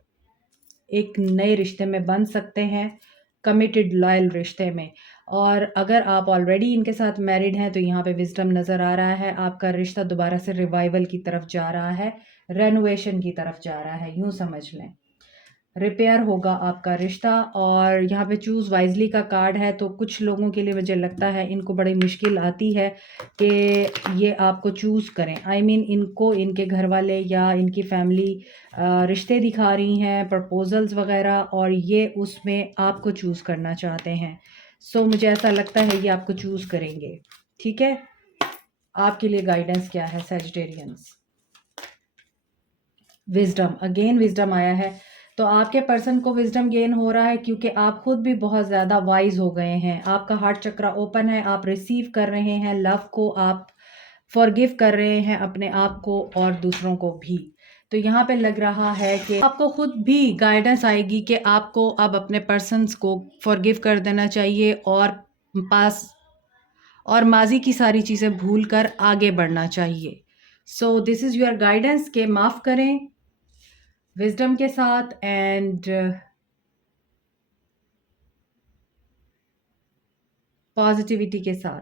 एक नए रिश्ते में बन सकते हैं, कमिटेड लॉयल रिश्ते में। और अगर आप ऑलरेडी इनके साथ मैरिड हैं तो यहाँ पे विज़डम नज़र आ रहा है, आपका रिश्ता दोबारा से रिवाइवल की तरफ जा रहा है, रेनोवेशन की तरफ जा रहा है, यूँ समझ लें। रिपेयर होगा आपका रिश्ता। और यहाँ पे चूज़ वाइजली का कार्ड है, तो कुछ लोगों के लिए मुझे लगता है इनको बड़ी मुश्किल आती है कि ये आपको चूज़ करें। आई मीन इनको इनके घर वाले या इनकी फैमिली रिश्ते दिखा रही हैं, प्रपोजल्स वगैरह, और ये उसमें आपको चूज़ करना चाहते हैं। सो मुझे ऐसा लगता है ये आपको चूज़ करेंगे। ठीक है, आपके लिए गाइडेंस क्या है सैजिटेरियंस? विजडम, अगेन विजडम आया है। तो आपके पर्सन को विजडम गेन हो रहा है क्योंकि आप खुद भी बहुत ज़्यादा वाइज हो गए हैं। आपका हार्ट चक्रा ओपन है, आप रिसीव कर रहे हैं लव को, आप फॉरगिव कर रहे हैं अपने आप को और दूसरों को भी। तो यहाँ पे लग रहा है कि आपको खुद भी गाइडेंस आएगी कि आपको अब अपने पर्सन्स को फॉरगिव कर देना चाहिए और पास और माजी की सारी चीज़ें भूल कर आगे बढ़ना चाहिए। So this is your guidance के माफ़ करें विजडम के साथ एंड पॉजिटिविटी के साथ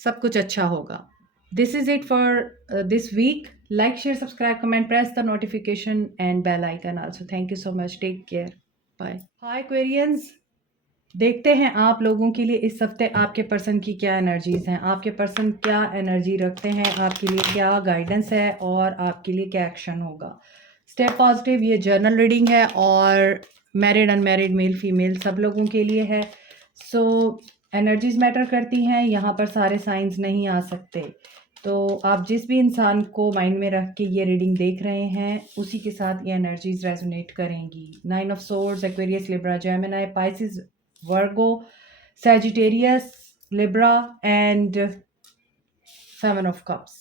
सब कुछ अच्छा होगा। This is it for this week. Like, share, subscribe, comment, press the notification and bell icon also. Thank you so much, take care, bye. Hi Aquarians, देखते हैं आप लोगों के लिए इस हफ्ते आपके पर्सन की क्या एनर्जीज़ हैं, आपके पर्सन क्या एनर्जी रखते हैं, आपके लिए क्या गाइडेंस है और आपके लिए क्या एक्शन होगा। स्टेप पॉजिटिव, ये जर्नल रीडिंग है और मैरिड अनमैरिड मेल फीमेल सब लोगों के लिए है। सो एनर्जीज मैटर करती हैं, यहाँ पर सारे साइंस नहीं आ सकते। तो आप जिस भी इंसान को माइंड में रख के ये रीडिंग देख रहे हैं उसी के साथ ये एनर्जीज रेजोनेट करेंगी। 9 of swords, Aquarius, Libra, Gemini, Pisces, Virgo, Sagittarius, Libra and 7 of cups.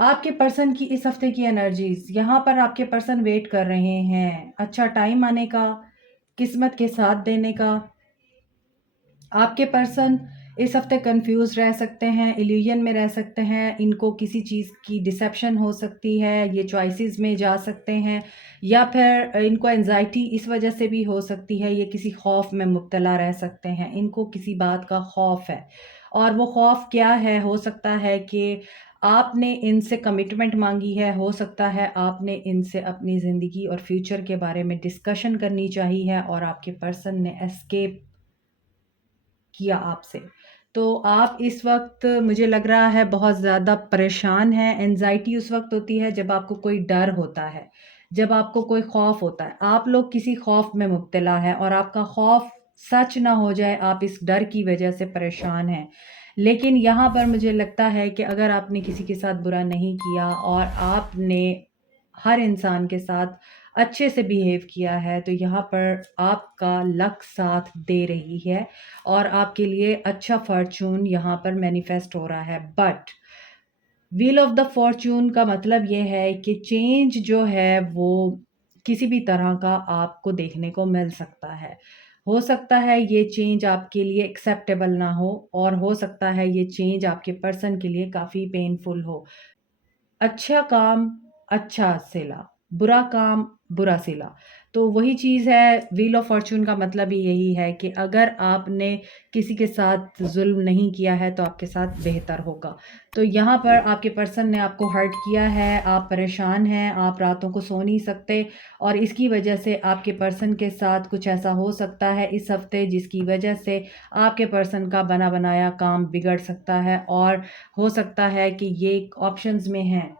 आपके पर्सन की इस हफ्ते की एनर्जीज, यहाँ पर आपके पर्सन वेट कर रहे हैं अच्छा टाइम आने का, किस्मत के साथ देने का। आपके पर्सन इस हफ्ते कंफ्यूज रह सकते हैं, इल्यूजन में रह सकते हैं, इनको किसी चीज़ की डिसेप्शन हो सकती है, ये चॉइसेस में जा सकते हैं, या फिर इनको एंजाइटी इस वजह से भी हो सकती है, ये किसी खौफ में मुब्तला रह सकते हैं, इनको किसी बात का खौफ है। और वो खौफ क्या है? हो सकता है कि आपने इनसे कमिटमेंट मांगी है, हो सकता है आपने इनसे अपनी ज़िंदगी और फ्यूचर के बारे में डिस्कशन करनी चाहिए है और आपके पर्सन ने एस्केप किया आपसे। तो आप इस वक़्त, मुझे लग रहा है, बहुत ज़्यादा परेशान हैं। एंग्ज़ायटी उस वक़्त होती है जब आपको कोई डर होता है, जब आपको कोई खौफ़ होता है। आप लोग किसी खौफ़ में मुब्तला हैं और आपका खौफ़ सच ना हो जाए, आप इस डर की वजह से परेशान हैं। लेकिन यहाँ पर मुझे लगता है कि अगर आपने किसी के साथ बुरा नहीं किया और आपने हर इंसान के साथ अच्छे से बिहेव किया है, तो यहाँ पर आपका लक साथ दे रही है और आपके लिए अच्छा फॉर्च्यून यहाँ पर मैनिफेस्ट हो रहा है। But wheel of the Fortune का मतलब ये है कि चेंज जो है वो किसी भी तरह का आपको देखने को मिल सकता है। हो सकता है ये चेंज आपके लिए एक्सेप्टेबल ना हो सकता है ये चेंज आपके पर्सन के लिए काफ़ी पेनफुल हो। अच्छा काम अच्छा सिला, बुरा काम बुरा सिला। तो वही चीज़ है, व्हील ऑफ फॉर्च्यून का मतलब ही यही है कि अगर आपने किसी के साथ ज़ुल्म नहीं किया है तो आपके साथ बेहतर होगा। तो यहाँ पर आपके पर्सन ने आपको हर्ट किया है, आप परेशान हैं, आप रातों को सो नहीं सकते और इसकी वजह से आपके पर्सन के साथ कुछ ऐसा हो सकता है इस हफ़्ते जिसकी वजह से आपके पर्सन का बना बनाया काम बिगड़ सकता है। और हो सकता है कि ये ऑप्शंस में हैं,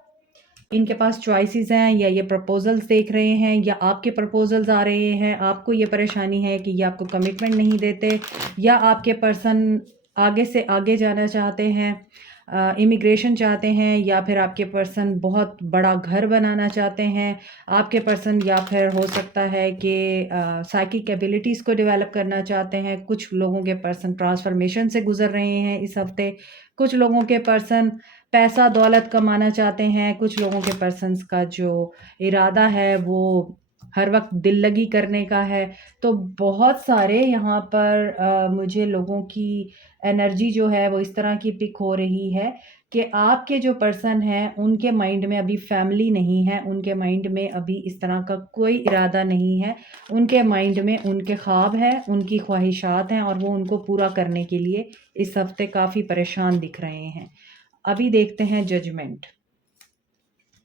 इनके पास चॉइसेस हैं, या ये प्रपोजल्स देख रहे हैं या आपके प्रपोजल्स आ रहे हैं, आपको ये परेशानी है कि ये आपको कमिटमेंट नहीं देते, या आपके पर्सन आगे से आगे जाना चाहते हैं, इमिग्रेशन चाहते हैं, या फिर आपके पर्सन बहुत बड़ा घर बनाना चाहते हैं, आपके पर्सन, या फिर हो सकता है कि साइकिक एबिलिटीज़ को डेवलप करना चाहते हैं। कुछ लोगों के पर्सन ट्रांसफॉर्मेशन से गुजर रहे हैं इस हफ्ते, कुछ लोगों के पर्सन पैसा दौलत कमाना चाहते हैं, कुछ लोगों के पर्सन्स का जो इरादा है वो हर वक्त दिल लगी करने का है। तो बहुत सारे यहाँ पर मुझे लोगों की एनर्जी जो है वो इस तरह की पिक हो रही है कि आपके जो पर्सन हैं उनके माइंड में अभी फैमिली नहीं है, उनके माइंड में अभी इस तरह का कोई इरादा नहीं है। उनके माइंड में उनके ख्वाब हैं, उनकी ख्वाहिशात हैं और वो उनको पूरा करने के लिए इस हफ्ते काफ़ी परेशान दिख रहे हैं। अभी देखते हैं जजमेंट।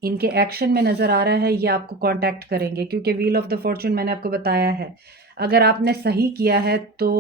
इनके एक्शन में नज़र आ रहा है ये आपको कांटेक्ट करेंगे, क्योंकि व्हील ऑफ द फॉर्चून मैंने आपको बताया है, अगर आपने सही किया है तो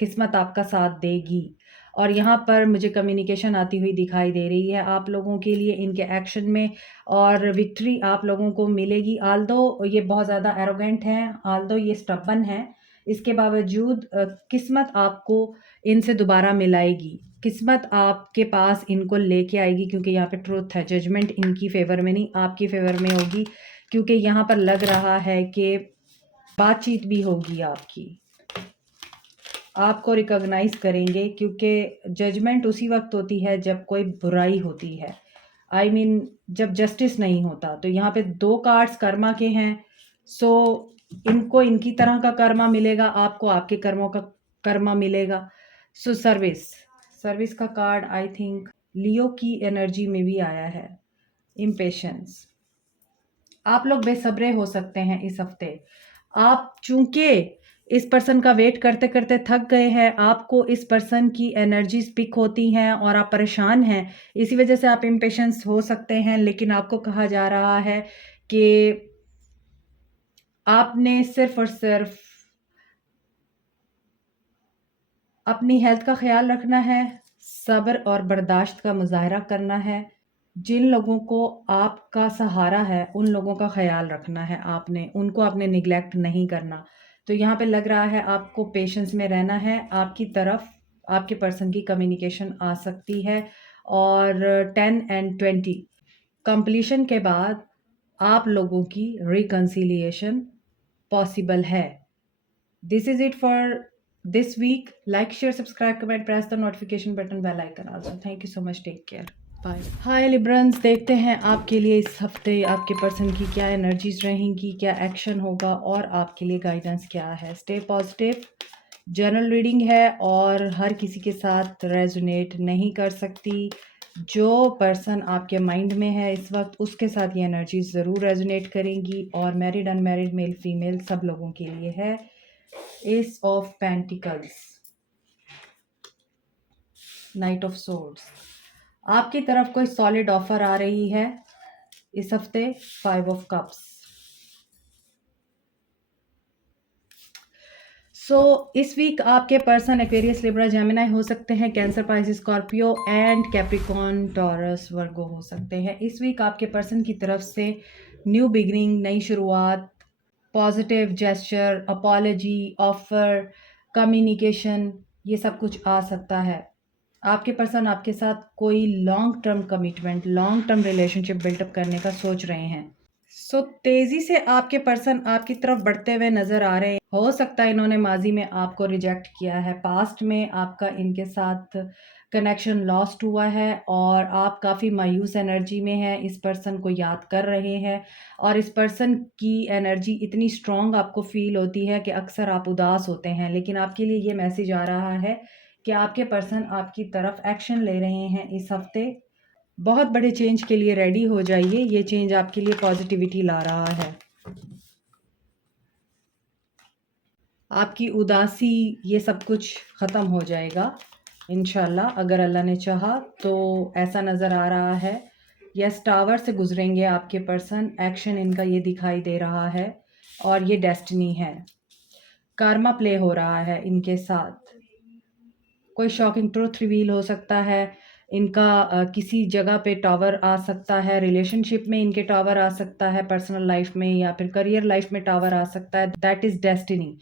किस्मत आपका साथ देगी। और यहाँ पर मुझे कम्युनिकेशन आती हुई दिखाई दे रही है आप लोगों के लिए इनके एक्शन में, और विक्ट्री आप लोगों को मिलेगी। आल्दो ये बहुत ज़्यादा एरोगेंट हैं, आल्दो ये स्टबन हैं, इसके बावजूद किस्मत आपको इनसे दोबारा मिलाएगी। किस्मत आपके पास इनको लेके आएगी, क्योंकि यहाँ पे ट्रुथ है। जजमेंट इनकी फेवर में नहीं, आपकी फेवर में होगी, क्योंकि यहाँ पर लग रहा है कि बातचीत भी होगी आपकी, आपको रिकॉग्नाइज करेंगे, क्योंकि जजमेंट उसी वक्त होती है जब कोई बुराई होती है। आई मीन जब जस्टिस नहीं होता। तो यहाँ पे 2 कार्ड्स कर्मा के हैं। सो इनको इनकी तरह का कर्मा मिलेगा, आपको आपके कर्मों का कर्मा मिलेगा। सो सर्विस का कार्ड आई थिंक लियो की एनर्जी में भी आया है। इम्पेशंस, आप लोग बेसब्रे हो सकते हैं इस हफ्ते। आप चूंकि इस पर्सन का वेट करते करते थक गए हैं, आपको इस पर्सन की एनर्जीज पिक होती हैं और आप परेशान हैं, इसी वजह से आप इम्पेशंस हो सकते हैं। लेकिन आपको कहा जा रहा है कि आपने सिर्फ और सिर्फ अपनी हेल्थ का ख्याल रखना है, सब्र और बर्दाश्त का मुजाहरा करना है। जिन लोगों को आपका सहारा है उन लोगों का ख्याल रखना है, उनको आपने निगलेक्ट नहीं करना। तो यहाँ पे लग रहा है आपको पेशेंस में रहना है। आपकी तरफ आपके पर्सन की कम्युनिकेशन आ सकती है। और 10 एंड 20 कंप्लीशन के बाद आप लोगों की रिकन्सिलिएशन पॉसिबल है। This is it for this week. Like, share, subscribe, comment, press the notification button, bell icon also. Thank you so much. Take care. Bye. Hi Librans, देखते हैं आपके लिए इस हफ्ते आपके पर्सन की क्या एनर्जीज रहेंगी, क्या एक्शन होगा और आपके लिए गाइडेंस क्या है। Stay positive. जनरल रीडिंग है और हर किसी के साथ रेजोनेट नहीं कर सकती। जो पर्सन आपके माइंड में है इस वक्त उसके साथ ये एनर्जीज ज़रूर रेजोनेट करेंगी। और मैरिड अनमैरिड मेल फीमेल सब लोगों के लिए है। S of pentacles, night of swords, आपकी तरफ कोई सॉलिड ऑफर आ रही है इस हफ्ते। 5 ऑफ कप्स। सो इस वीक आपके पर्सन एक्वेरियस, लिब्रा, जेमिनी हो सकते हैं, Cancer, Pisces, Scorpio and Capricorn, Taurus, Virgo हो सकते हैं। इस वीक आपके पर्सन की तरफ से न्यू बिगनिंग, नई शुरुआत, positive gesture, apology, offer, communication, ये सब कुछ आ सकता है। आपके पर्सन आपके साथ कोई long term commitment, long term relationship build up करने का सोच रहे हैं। सो तेज़ी से आपके पर्सन आपकी तरफ बढ़ते हुए नज़र आ रहे हैं। हो सकता है इन्होंने माजी में आपको रिजेक्ट किया है, पास्ट में आपका इनके साथ कनेक्शन लॉस्ट हुआ है और आप काफ़ी मायूस एनर्जी में हैं, इस पर्सन को याद कर रहे हैं। और इस पर्सन की एनर्जी इतनी स्ट्रॉन्ग आपको फील होती है कि अक्सर आप उदास होते हैं। लेकिन आपके लिए ये मैसेज आ रहा है कि आपके पर्सन आपकी तरफ एक्शन ले रहे हैं इस हफ्ते। बहुत बड़े चेंज के लिए रेडी हो जाइए, ये चेंज आपके लिए पॉजिटिविटी ला रहा है। आपकी उदासी ये सब कुछ ख़त्म हो जाएगा इंशाल्लाह, अगर अल्लाह ने चाहा तो। ऐसा नज़र आ रहा है यस, टावर से गुजरेंगे आपके पर्सन। एक्शन इनका ये दिखाई दे रहा है और ये डेस्टिनी है। कार्मा प्ले हो रहा है इनके साथ। कोई शॉकिंग ट्रूथ रिवील हो सकता है। इनका किसी जगह पे टावर आ सकता है, रिलेशनशिप में इनके टावर आ सकता है, पर्सनल लाइफ में या फिर करियर लाइफ में टावर आ सकता है। दैट इज़ डेस्टिनी,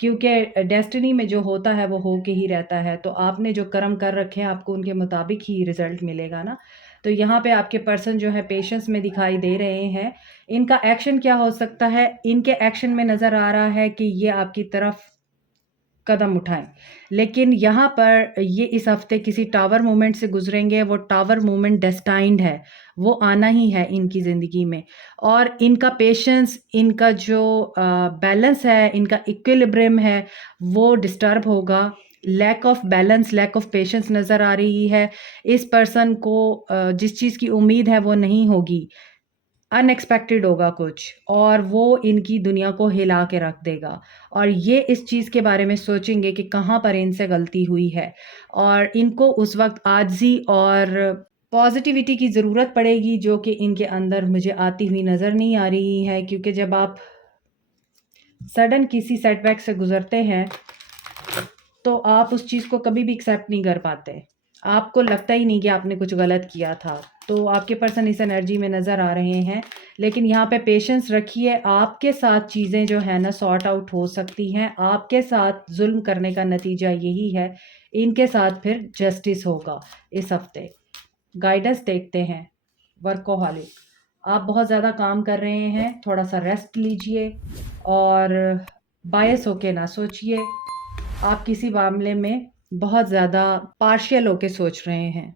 क्योंकि डेस्टिनी में जो होता है वो हो के ही रहता है। तो आपने जो कर्म कर रखे हैं आपको उनके मुताबिक ही रिजल्ट मिलेगा ना। तो यहाँ पे आपके पर्सन जो है पेशेंस में दिखाई दे रहे हैं। इनका एक्शन क्या हो सकता है, इनके एक्शन में नज़र आ रहा है कि ये आपकी तरफ कदम उठाएं। लेकिन यहाँ पर ये इस हफ्ते किसी टावर मोमेंट से गुजरेंगे। वो टावर मोमेंट डेस्टाइंड है, वो आना ही है इनकी ज़िंदगी में। और इनका पेशेंस, इनका जो बैलेंस है, इनका इक्विलिब्रियम है, वो डिस्टर्ब होगा। Lack of balance, lack of patience नज़र आ रही है। इस पर्सन को जिस चीज़ की उम्मीद है वो नहीं होगी, अनएक्सपेक्टेड होगा कुछ, और वो इनकी दुनिया को हिला के रख देगा। और ये इस चीज़ के बारे में सोचेंगे कि कहाँ पर इनसे गलती हुई है, और इनको उस वक्त आजिज़ी और पॉजिटिविटी की ज़रूरत पड़ेगी, जो कि इनके अंदर मुझे आती हुई नज़र नहीं आ रही है। क्योंकि जब आप सडन किसी सेटबैक से गुजरते हैं तो आप उस चीज़ को कभी भी एक्सेप्ट नहीं कर पाते। आपको लगता ही नहीं कि आपने कुछ गलत किया था। तो आपके पर्सन इस एनर्जी में नज़र आ रहे हैं। लेकिन यहाँ पे पेशेंस रखिए, आपके साथ चीज़ें जो है ना सॉर्ट आउट हो सकती हैं। आपके साथ जुल्म करने का नतीजा यही है, इनके साथ फिर जस्टिस होगा इस हफ्ते। गाइडेंस देखते हैं। वर्कोहॉलिक, आप बहुत ज़्यादा काम कर रहे हैं, थोड़ा-सा रेस्ट लीजिए और बायस होके ना सोचिए। आप किसी मामले में बहुत ज़्यादा पार्शियल होके सोच रहे हैं।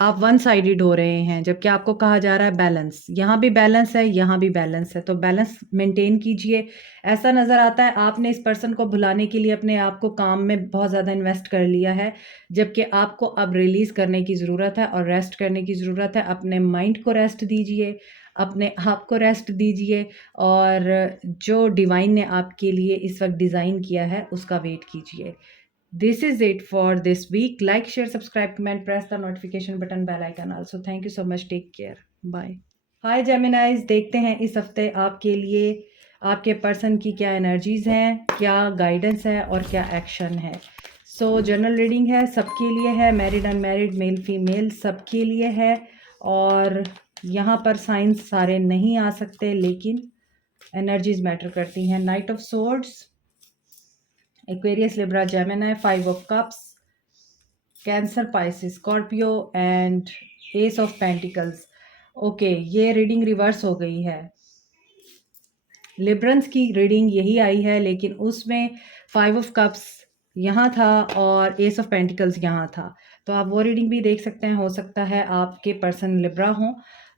आप वन साइडेड हो रहे हैं, जबकि आपको कहा जा रहा है बैलेंस। यहाँ भी बैलेंस है, यहाँ भी बैलेंस है, तो बैलेंस मेंटेन कीजिए। ऐसा नज़र आता है आपने इस पर्सन को भुलाने के लिए अपने आप को काम में बहुत ज़्यादा इन्वेस्ट कर लिया है, जबकि आपको अब रिलीज़ करने की ज़रूरत है और रेस्ट करने की ज़रूरत है। अपने माइंड को रेस्ट दीजिए, अपने आप को रेस्ट दीजिए, और जो डिवाइन ने आपके लिए इस वक्त डिज़ाइन किया है उसका वेट कीजिए। This is it for this week. Like, share, subscribe, comment, press the notification button, bell icon also. Thank you so much. Take care. Bye. Hi Geminis, देखते हैं इस हफ्ते आपके लिए आपके पर्सन की क्या एनर्जीज हैं, क्या गाइडेंस है और क्या एक्शन है। सो जनरल रीडिंग है, सबके लिए है, मैरिड अनमैरिड, मेल फीमेल सबके लिए है। और यहाँ पर साइंस सारे नहीं आ सकते, लेकिन एनर्जीज मैटर करती हैं। Night of swords, Aquarius, Libra, Gemini, 5 of Cups, Cancer, Pisces, Scorpio and Ace of Pentacles. Okay, ये रीडिंग रिवर्स हो गई है। लिब्रंस की रीडिंग यही आई है, लेकिन उसमें 5 ऑफ कप्स यहाँ था और एस ऑफ पेंटिकल्स यहाँ था। तो आप वो रीडिंग भी देख सकते हैं। हो सकता है आपके पर्सन लिब्रा हों।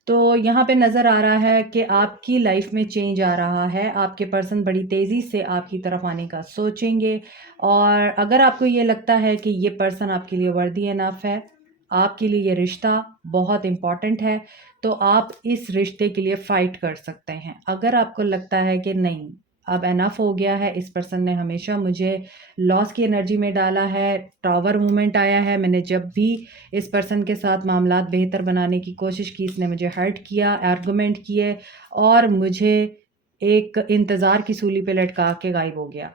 तो यहाँ पे नज़र आ रहा है कि आपकी लाइफ में चेंज आ रहा है। आपके पर्सन बड़ी तेज़ी से आपकी तरफ आने का सोचेंगे, और अगर आपको ये लगता है कि ये पर्सन आपके लिए वर्दी इनफ है, आपके लिए ये रिश्ता बहुत इम्पॉर्टेंट है, तो आप इस रिश्ते के लिए फ़ाइट कर सकते हैं। अगर आपको लगता है कि नहीं, अब एनफ हो गया है, इस पर्सन ने हमेशा मुझे लॉस की एनर्जी में डाला है, टावर मूवमेंट आया है, मैंने जब भी इस पर्सन के साथ मामलात बेहतर बनाने की कोशिश की, इसने मुझे हर्ट किया, आर्गुमेंट किए और मुझे एक इंतज़ार की सूली पे लटका के गायब हो गया।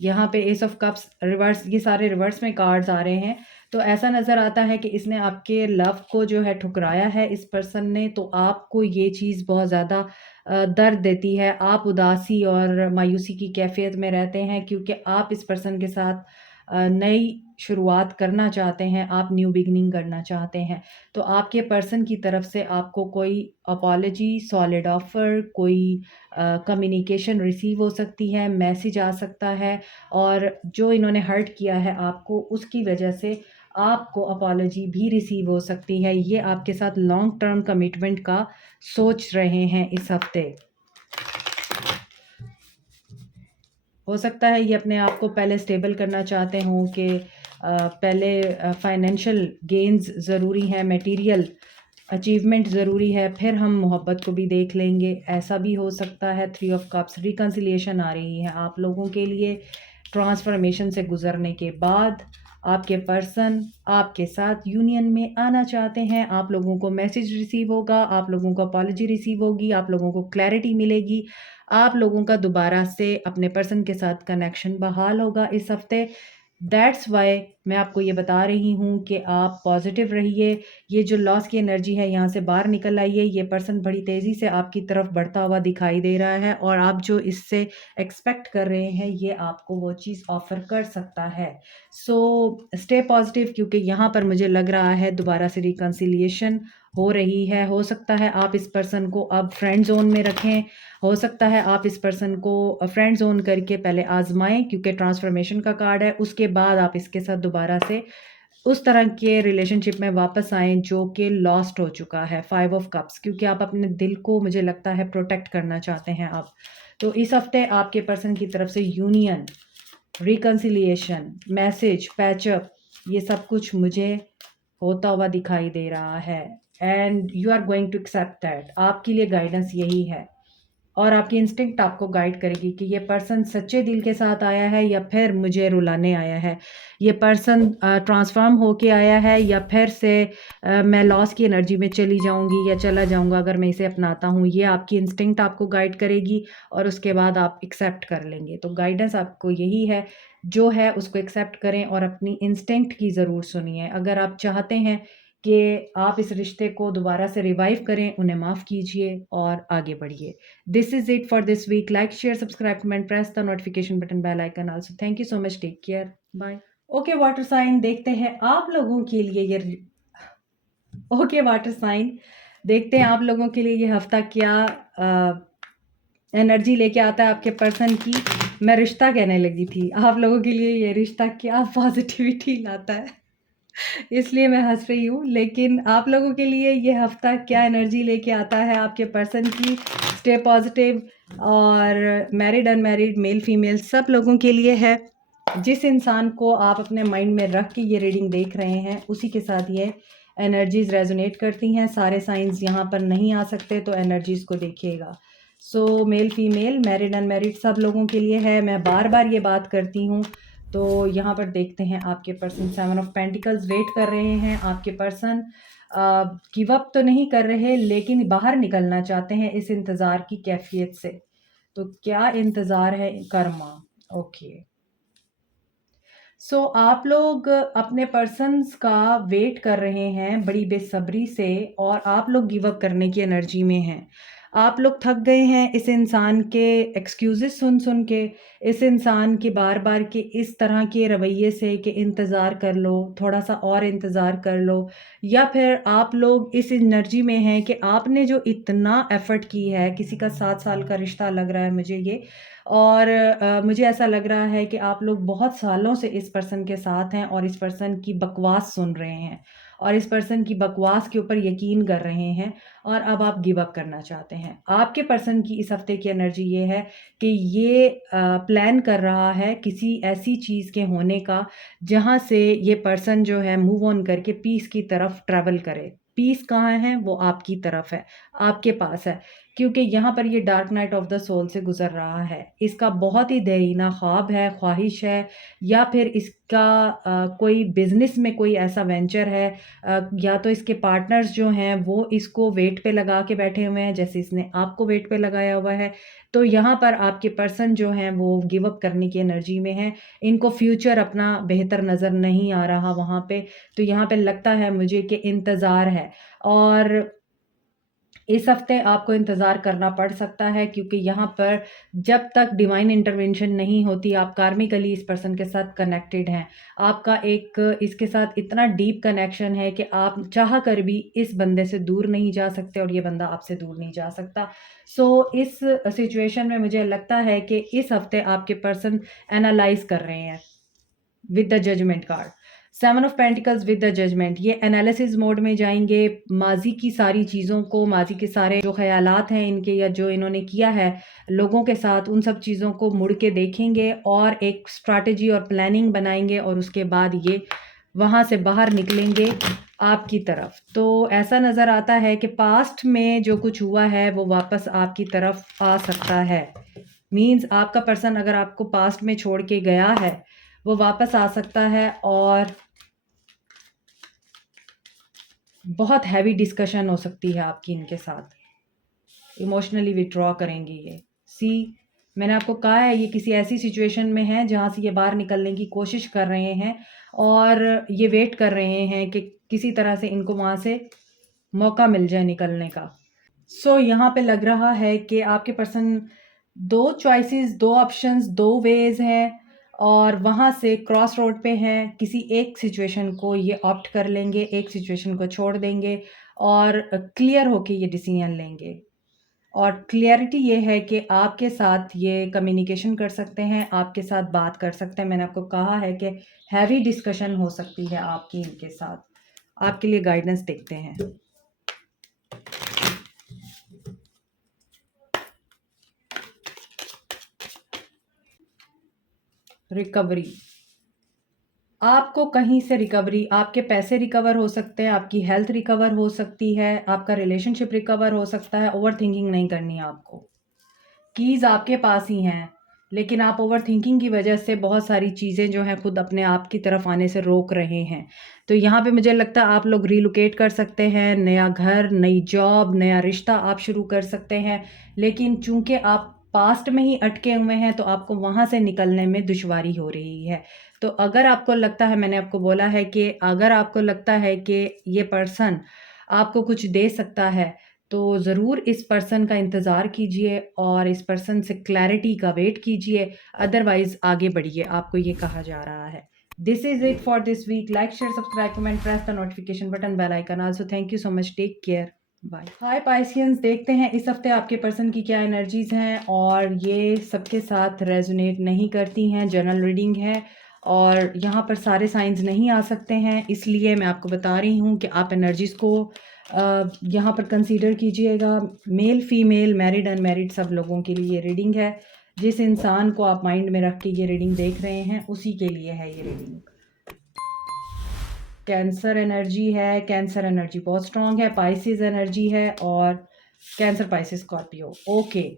यहाँ पे एस ऑफ कप्स रिवर्स, ये सारे रिवर्स में कार्ड्स आ रहे हैं। तो ऐसा नज़र आता है कि इसने आपके लव को जो है ठुकराया है इस पर्सन ने। तो आपको ये चीज़ बहुत ज़्यादा दर्द देती है। आप उदासी और मायूसी की कैफियत में रहते हैं, क्योंकि आप इस पर्सन के साथ नई शुरुआत करना चाहते हैं, आप न्यू बिगनिंग करना चाहते हैं। तो आपके पर्सन की तरफ से आपको कोई अपॉलजी, सॉलिड ऑफ़र, कोई कम्युनिकेशन रिसीव हो सकती है, मैसेज आ सकता है, और जो इन्होंने हर्ट किया है आपको, उसकी वजह से आपको अपॉलजी भी रिसीव हो सकती है। ये आपके साथ लॉन्ग टर्म कमिटमेंट का सोच रहे हैं इस हफ्ते। हो सकता है ये अपने आप को पहले स्टेबल करना चाहते हों कि पहले फाइनेंशियल गेन्स ज़रूरी हैं, मटेरियल अचीवमेंट ज़रूरी है, फिर हम मोहब्बत को भी देख लेंगे। ऐसा भी हो सकता है। 3 ऑफ कप्स, रिकन्सिलिएशन आ रही है आप लोगों के लिए। ट्रांसफॉर्मेशन से गुजरने के बाद आपके पर्सन आपके साथ यूनियन में आना चाहते हैं। आप लोगों को मैसेज रिसीव होगा, आप लोगों को अपॉलजी रिसीव होगी, आप लोगों को क्लैरिटी मिलेगी, आप लोगों का दोबारा से अपने पर्सन के साथ कनेक्शन बहाल होगा इस हफ्ते। दैट्स वाई मैं आपको ये बता रही हूँ कि आप पॉजिटिव रहिए। ये जो लॉस की एनर्जी है, यहाँ से बाहर निकल आइए। ये पर्सन बड़ी तेज़ी से आपकी तरफ बढ़ता हुआ दिखाई दे रहा है, और आप जो इससे एक्सपेक्ट कर रहे हैं, ये आपको वो चीज़ ऑफ़र कर सकता है। सो स्टे पॉजिटिव, क्योंकि यहाँ पर मुझे लग रहा है दोबारा से रिकन्सिलिएशन हो रही है। हो सकता है आप इस पर्सन को अब फ्रेंड जोन में रखें, हो सकता है आप इस पर्सन को फ्रेंड जोन करके पहले आजमाएं, क्योंकि ट्रांसफॉर्मेशन का कार्ड है। उसके बाद आप इसके साथ दोबारा से उस तरह के रिलेशनशिप में वापस आएँ जो कि लॉस्ट हो चुका है। 5 ऑफ कप्स, क्योंकि आप अपने दिल को, मुझे लगता है, प्रोटेक्ट करना चाहते हैं आप। तो इस हफ्ते आपके पर्सन की तरफ से यूनियन रिकन्सिलिएशन, मैसेज, पैचअप, ये सब कुछ मुझे होता हुआ दिखाई दे रहा है and you are going to accept that. आपके लिए गाइडेंस यही है और आपकी इंस्टिंक्ट आपको गाइड करेगी कि ये पर्सन सच्चे दिल के साथ आया है या फिर मुझे रुलाने आया है। ये पर्सन ट्रांसफॉर्म होके आया है या फिर से मैं लॉस की एनर्जी में चली जाऊंगी या चला जाऊंगा अगर मैं इसे अपनाता हूँ। ये आपकी इंस्टिंक्ट आपको गाइड करेगी और उसके बाद आप एक्सेप्ट कर लेंगे। तो गाइडेंस आपको यही है, जो है उसको एक्सेप्ट करें और अपनी इंस्टिंक्ट की ज़रूर सुनिए। अगर आप चाहते हैं कि आप इस रिश्ते को दोबारा से रिवाइव करें, उन्हें माफ़ कीजिए और आगे बढ़िए। This is it for this week. Like, share, subscribe, comment, press the notification button, bell icon also. Thank you so much. Take care. Bye. Okay, water sign देखते हैं आप लोगों के लिए ये ओके वाटर साइन देखते हैं आप लोगों के लिए ये हफ्ता क्या एनर्जी लेके आता है आपके पर्सन की। मैं रिश्ता कहने लगी थी, आप लोगों के लिए ये रिश्ता क्या पॉजिटिविटी लाता है इसलिए मैं हंस रही हूँ। लेकिन आप लोगों के लिए ये हफ्ता क्या एनर्जी लेके आता है आपके पर्सन की, स्टे पॉजिटिव। और मैरिड अनमैरिड मेल फीमेल सब लोगों के लिए है। जिस इंसान को आप अपने माइंड में रख के ये रीडिंग देख रहे हैं उसी के साथ ये एनर्जीज रेजोनेट करती हैं। सारे साइंस यहाँ पर नहीं आ सकते तो एनर्जीज को देखिएगा। सो मेल फीमेल मैरिड अनमैरिड सब लोगों के लिए है। मैं बार बार ये बात करती हूँ। तो यहाँ पर देखते हैं आपके पर्सन 7 ऑफ पेंटिकल्स वेट कर रहे हैं। आपके पर्सन गिव अप तो नहीं कर रहे लेकिन बाहर निकलना चाहते हैं इस इंतज़ार की कैफियत से। तो क्या इंतज़ार है? कर्मा। ओके। सो आप लोग अपने पर्सन्स का वेट कर रहे हैं बड़ी बेसब्री से और आप लोग गिव अप करने की एनर्जी में हैं। आप लोग थक गए हैं इस इंसान के एक्सक्यूज़ेस सुन सुन के, इस इंसान के बार बार के इस तरह के रवैये से कि इंतज़ार कर लो, थोड़ा सा और इंतज़ार कर लो। या फिर आप लोग इस एनर्जी में हैं कि आपने जो इतना एफ़र्ट की है, किसी का 7 साल का रिश्ता लग रहा है मुझे ये। और मुझे ऐसा लग रहा है कि आप लोग बहुत सालों से इस पर्सन के साथ हैं और इस पर्सन की बकवास सुन रहे हैं और इस पर्सन की बकवास के ऊपर यकीन कर रहे हैं और अब आप गिव अप करना चाहते हैं। आपके पर्सन की इस हफ्ते की एनर्जी ये है कि ये प्लान कर रहा है किसी ऐसी चीज़ के होने का जहाँ से ये पर्सन जो है मूव ऑन करके पीस की तरफ ट्रैवल करे। पीस कहाँ है? वो आपकी तरफ है, आपके पास है। क्योंकि यहाँ पर ये dark night of the soul से गुजर रहा है। इसका बहुत ही दहीना ख्वाब है, ख्वाहिश है या फिर इसका कोई बिज़नेस में कोई ऐसा वेंचर है, या तो इसके पार्टनर्स जो हैं वो इसको वेट पे लगा के बैठे हुए हैं जैसे इसने आपको वेट पे लगाया हुआ है। तो यहाँ पर आपके पर्सन जो हैं वो गिव अप करने की एनर्जी में हैं। इनको फ्यूचर अपना बेहतर नज़र नहीं आ रहा वहाँ पे। तो यहाँ पे लगता है मुझे कि इंतज़ार है और इस हफ्ते आपको इंतज़ार करना पड़ सकता है क्योंकि यहाँ पर जब तक डिवाइन इंटरवेंशन नहीं होती आप कार्मिकली इस पर्सन के साथ कनेक्टेड हैं। आपका एक इसके साथ इतना डीप कनेक्शन है कि आप चाह कर भी इस बंदे से दूर नहीं जा सकते और ये बंदा आपसे दूर नहीं जा सकता। सो इस सिचुएशन में मुझे लगता है कि इस हफ्ते आपके पर्सन एनालाइज कर रहे हैं with the judgement card. 7 of pentacles with the judgement, ये एनालिसिस मोड में जाएंगे। माजी की सारी चीज़ों को, माजी के सारे जो ख्यालात हैं इनके या जो इन्होंने किया है लोगों के साथ, उन सब चीज़ों को मुड़ के देखेंगे और एक स्ट्रैटेजी और प्लानिंग बनाएंगे और उसके बाद ये वहाँ से बाहर निकलेंगे आपकी तरफ। तो ऐसा नज़र आता है कि पास्ट में जो कुछ हुआ है वो वापस आपकी तरफ आ सकता है। मीन्स आपका पर्सन अगर आपको पास्ट में छोड़ के गया है वो वापस आ सकता है और बहुत हैवी डिस्कशन हो सकती है आपकी इनके साथ। इमोशनली विड्रॉ करेंगे ये। सी, मैंने आपको कहा है ये किसी ऐसी सिचुएशन में है जहाँ से ये बाहर निकलने की कोशिश कर रहे हैं और ये वेट कर रहे हैं कि किसी तरह से इनको वहाँ से मौका मिल जाए निकलने का। सो यहाँ पे लग रहा है कि आपके पर्सन दो चॉइसेस, दो ऑप्शंस, दो वेज हैं और वहाँ से क्रॉस रोड पे हैं। किसी एक सिचुएशन को ये ऑप्ट कर लेंगे, एक सिचुएशन को छोड़ देंगे और क्लियर होके ये डिसीजन लेंगे। और क्लियरिटी ये है कि आपके साथ ये कम्युनिकेशन कर सकते हैं, आपके साथ बात कर सकते हैं। मैंने आपको कहा है कि हैवी डिस्कशन हो सकती है आपकी इनके साथ। आपके लिए गाइडेंस देखते हैं। रिकवरी, आपको कहीं से रिकवरी, आपके पैसे रिकवर हो सकते हैं, आपकी हेल्थ रिकवर हो सकती है, आपका रिलेशनशिप रिकवर हो सकता है। ओवर थिंकिंग नहीं करनी है आपको। कीज़ आपके पास ही हैं, लेकिन आप ओवर थिंकिंग की वजह से बहुत सारी चीज़ें जो हैं खुद अपने आप की तरफ आने से रोक रहे हैं। तो यहाँ पे मुझे लगता है आप लोग रिलोकेट कर सकते हैं, नया घर, नई जॉब, नया रिश्ता आप शुरू कर सकते हैं। लेकिन चूंकि आप पास्ट में ही अटके हुए हैं तो आपको वहाँ से निकलने में दुश्वारी हो रही है। तो अगर आपको लगता है, मैंने आपको बोला है कि अगर आपको लगता है कि ये पर्सन आपको कुछ दे सकता है तो ज़रूर इस पर्सन का इंतज़ार कीजिए और इस पर्सन से क्लैरिटी का वेट कीजिए, अदरवाइज़ आगे बढ़िए, आपको ये कहा जा रहा है। This is it for this week. Like, share, subscribe, comment, press the notification button, bell icon also. Thank you so much, take care, bye. Hi Pisceans, देखते हैं इस हफ्ते आपके पर्सन की क्या एनर्जीज हैं और ये सबके साथ रेजोनेट नहीं करती हैं। जनरल रीडिंग है और यहाँ पर सारे साइंस नहीं आ सकते हैं, इसलिए मैं आपको बता रही हूँ कि आप एनर्जीज को यहाँ पर कंसीडर कीजिएगा। मेल, फीमेल, मैरिड, अनमैरिड सब लोगों के लिए रीडिंग है। जिस इंसान को आप माइंड में रख के ये रीडिंग देख रहे हैं उसी के लिए है ये रीडिंग। कैंसर एनर्जी है, कैंसर एनर्जी बहुत स्ट्रांग है। पाइसिस एनर्जी है और कैंसर, पाइसिस, स्कॉर्पियो। ओके,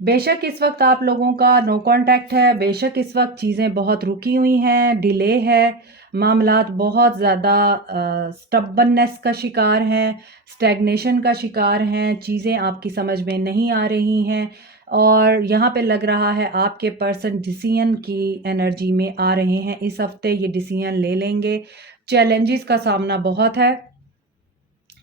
बेशक इस वक्त आप लोगों का नो कांटेक्ट है, बेशक इस वक्त चीज़ें बहुत रुकी हुई हैं, डिले है, मामलात बहुत ज़्यादा स्टबननेस का शिकार हैं, स्टैग्नेशन का शिकार हैं, चीज़ें आपकी समझ में नहीं आ रही हैं और यहाँ पे लग रहा है आपके पर्सन डिसीजन की एनर्जी में आ रहे हैं। इस हफ्ते ये डिसीजन ले लेंगे। चैलेंजेस का सामना बहुत है।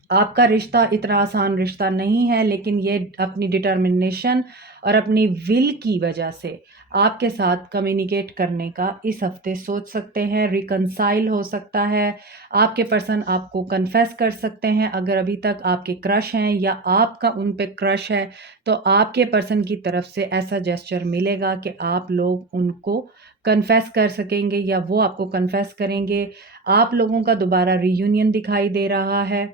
आपका रिश्ता इतना आसान रिश्ता नहीं है, लेकिन ये अपनी डिटर्मिनेशन और अपनी विल की वजह से आपके साथ कम्युनिकेट करने का इस हफ्ते सोच सकते हैं। रिकंसाइल हो सकता है, आपके पर्सन आपको कन्फेस कर सकते हैं। अगर अभी तक आपके क्रश हैं या आपका उन पे क्रश है तो आपके पर्सन की तरफ से ऐसा जेस्चर मिलेगा कि आप लोग उनको कन्फेस कर सकेंगे या वो आपको कन्फेस करेंगे। आप लोगों का दोबारा रीयूनियन दिखाई दे रहा है।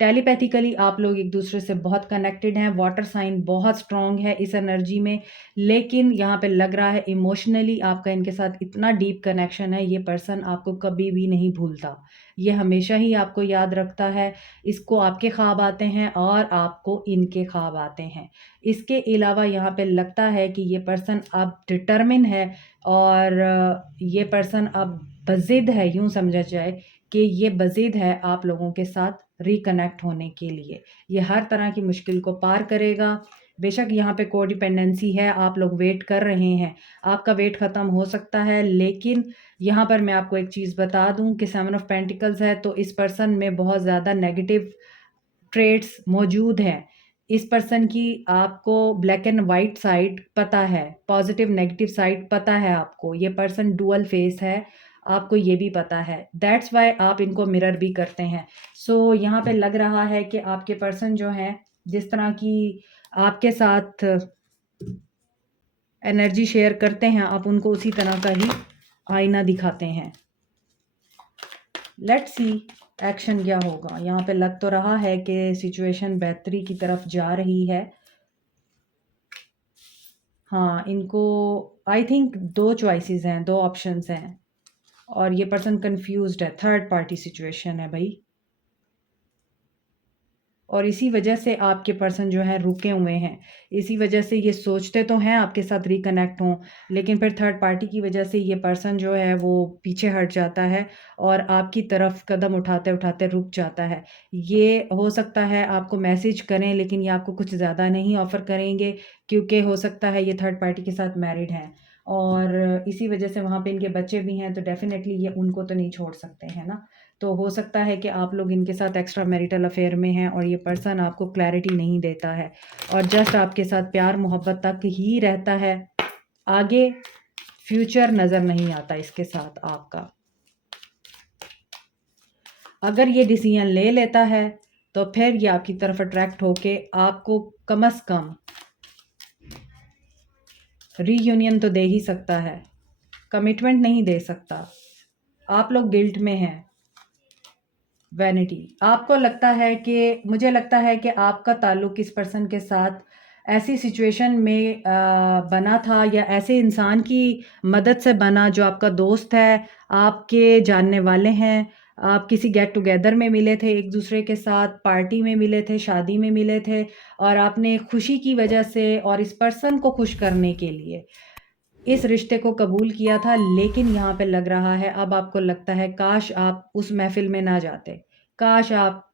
टेलीपैथिकली आप लोग एक दूसरे से बहुत कनेक्टेड हैं। वाटर साइन बहुत स्ट्रांग है इस एनर्जी में, लेकिन यहाँ पे लग रहा है इमोशनली आपका इनके साथ इतना डीप कनेक्शन है, ये पर्सन आपको कभी भी नहीं भूलता, ये हमेशा ही आपको याद रखता है। इसको आपके ख्वाब आते हैं और आपको इनके ख्वाब आते हैं। इसके अलावा यहाँ पे लगता है कि ये पर्सन अब डिटर्मिन है और ये पर्सन अब बज़िद है, यूँ समझा जाए कि ये बज़िद है आप लोगों के साथ रिकनेक्ट होने के लिए। ये हर तरह की मुश्किल को पार करेगा। बेशक यहाँ पे कोडिपेंडेंसी है, आप लोग वेट कर रहे हैं, आपका वेट ख़त्म हो सकता है, लेकिन यहाँ पर मैं आपको एक चीज़ बता दूँ कि 7 ऑफ पेंटिकल्स है तो इस पर्सन में बहुत ज़्यादा नेगेटिव ट्रेड्स मौजूद हैं। इस पर्सन की आपको ब्लैक एंड वाइट साइड पता है, पॉजिटिव नेगेटिव साइड पता है आपको। ये पर्सन डुअल फेस है, आपको ये भी पता है। दैट्स वाई आप इनको मिरर भी करते हैं। सो यहाँ पे लग रहा है कि आपके पर्सन जो हैं, जिस तरह की आपके साथ एनर्जी शेयर करते हैं, आप उनको उसी तरह का ही आईना दिखाते हैं। लेट्स सी एक्शन क्या होगा। यहाँ पे लग तो रहा है कि सिचुएशन बेहतरी की तरफ जा रही है। हाँ, इनको आई थिंक 2 चॉइसेस हैं, 2 ऑप्शंस हैं और ये पर्सन कंफ्यूज्ड है। थर्ड पार्टी सिचुएशन है भाई, और इसी वजह से आपके पर्सन जो है रुके हुए हैं। इसी वजह से ये सोचते तो हैं आपके साथ रिकनेक्ट हों, लेकिन फिर थर्ड पार्टी की वजह से ये पर्सन जो है वो पीछे हट जाता है और आपकी तरफ कदम उठाते उठाते रुक जाता है। ये हो सकता है आपको मैसेज करें, लेकिन ये आपको कुछ ज़्यादा नहीं ऑफ़र करेंगे, क्योंकि हो सकता है ये थर्ड पार्टी के साथ मैरिड हैं और इसी वजह से वहाँ पे इनके बच्चे भी हैं, तो डेफ़िनेटली ये उनको तो नहीं छोड़ सकते हैं ना। तो हो सकता है कि आप लोग इनके साथ एक्स्ट्रा मैरिटल अफेयर में हैं और ये पर्सन आपको क्लैरिटी नहीं देता है और जस्ट आपके साथ प्यार मोहब्बत तक ही रहता है। आगे फ्यूचर नज़र नहीं आता इसके साथ आपका। अगर ये डिसीजन ले लेता है तो फिर ये आपकी तरफ अट्रैक्ट होके आपको कम से कम रीयूनियन तो दे ही सकता है, कमिटमेंट नहीं दे सकता। आप लोग गिल्ट में हैं। वैनिटी, आपको लगता है कि, मुझे लगता है कि आपका ताल्लुक इस पर्सन के साथ ऐसी सिचुएशन में बना था या ऐसे इंसान की मदद से बना जो आपका दोस्त है, आपके जानने वाले हैं, आप किसी गेट टुगेदर में मिले थे एक दूसरे के साथ, पार्टी में मिले थे, शादी में मिले थे और आपने खुशी की वजह से और इस पर्सन को खुश करने के लिए इस रिश्ते को कबूल किया था। लेकिन यहाँ पे लग रहा है, अब आपको लगता है काश आप उस महफ़िल में ना जाते, काश आप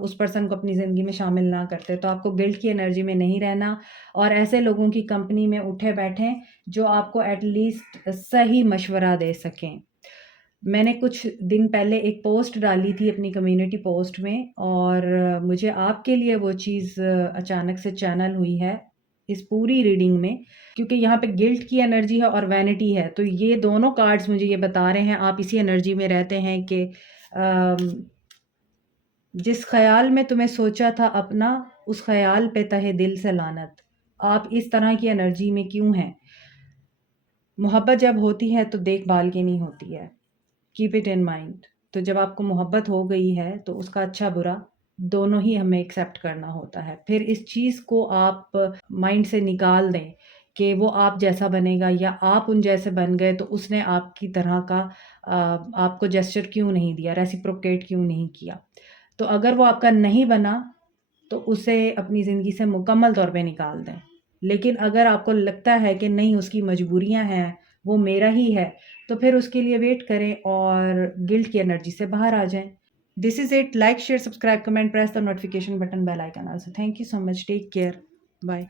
उस पर्सन को अपनी ज़िंदगी में शामिल ना करते। तो आपको गिल्ट की एनर्जी में नहीं रहना और ऐसे लोगों की कंपनी में उठे बैठें जो आपको एटलीस्ट सही मशवरा दे सकें। मैंने कुछ दिन पहले एक पोस्ट डाली थी अपनी कम्युनिटी पोस्ट में और मुझे आपके लिए वो चीज़ अचानक से चैनल हुई है इस पूरी रीडिंग में, क्योंकि यहाँ पे गिल्ट की एनर्जी है और वैनिटी है। तो ये दोनों कार्ड्स मुझे ये बता रहे हैं आप इसी एनर्जी में रहते हैं कि जिस ख़याल में तुम्हें सोचा था अपना, उस ख़याल पे तहे दिल से लानत। आप इस तरह की एनर्जी में क्यों हैं? मोहब्बत जब होती है तो देखभाल की नहीं होती है। Keep it in mind. तो जब आपको मोहब्बत हो गई है तो उसका अच्छा बुरा दोनों ही हमें एक्सेप्ट करना होता है। फिर इस चीज़ को आप माइंड से निकाल दें कि वो आप जैसा बनेगा या आप उन जैसे बन गए तो उसने आपकी तरह का आपको जेस्चर क्यों नहीं दिया, रेसिप्रोकेट क्यों नहीं किया। तो अगर वो आपका नहीं बना तो उसे अपनी ज़िंदगी से मुकम्मल तौर पे निकाल दें। लेकिन अगर आपको लगता है कि नहीं उसकी मजबूरियाँ हैं, वो मेरा ही है, तो फिर उसके लिए वेट करें और गिल्ट की एनर्जी से बाहर आ जाएँ। This is it. Like, share, subscribe, comment, press the notification button, bell icon also. Thank you so much. Take care. Bye.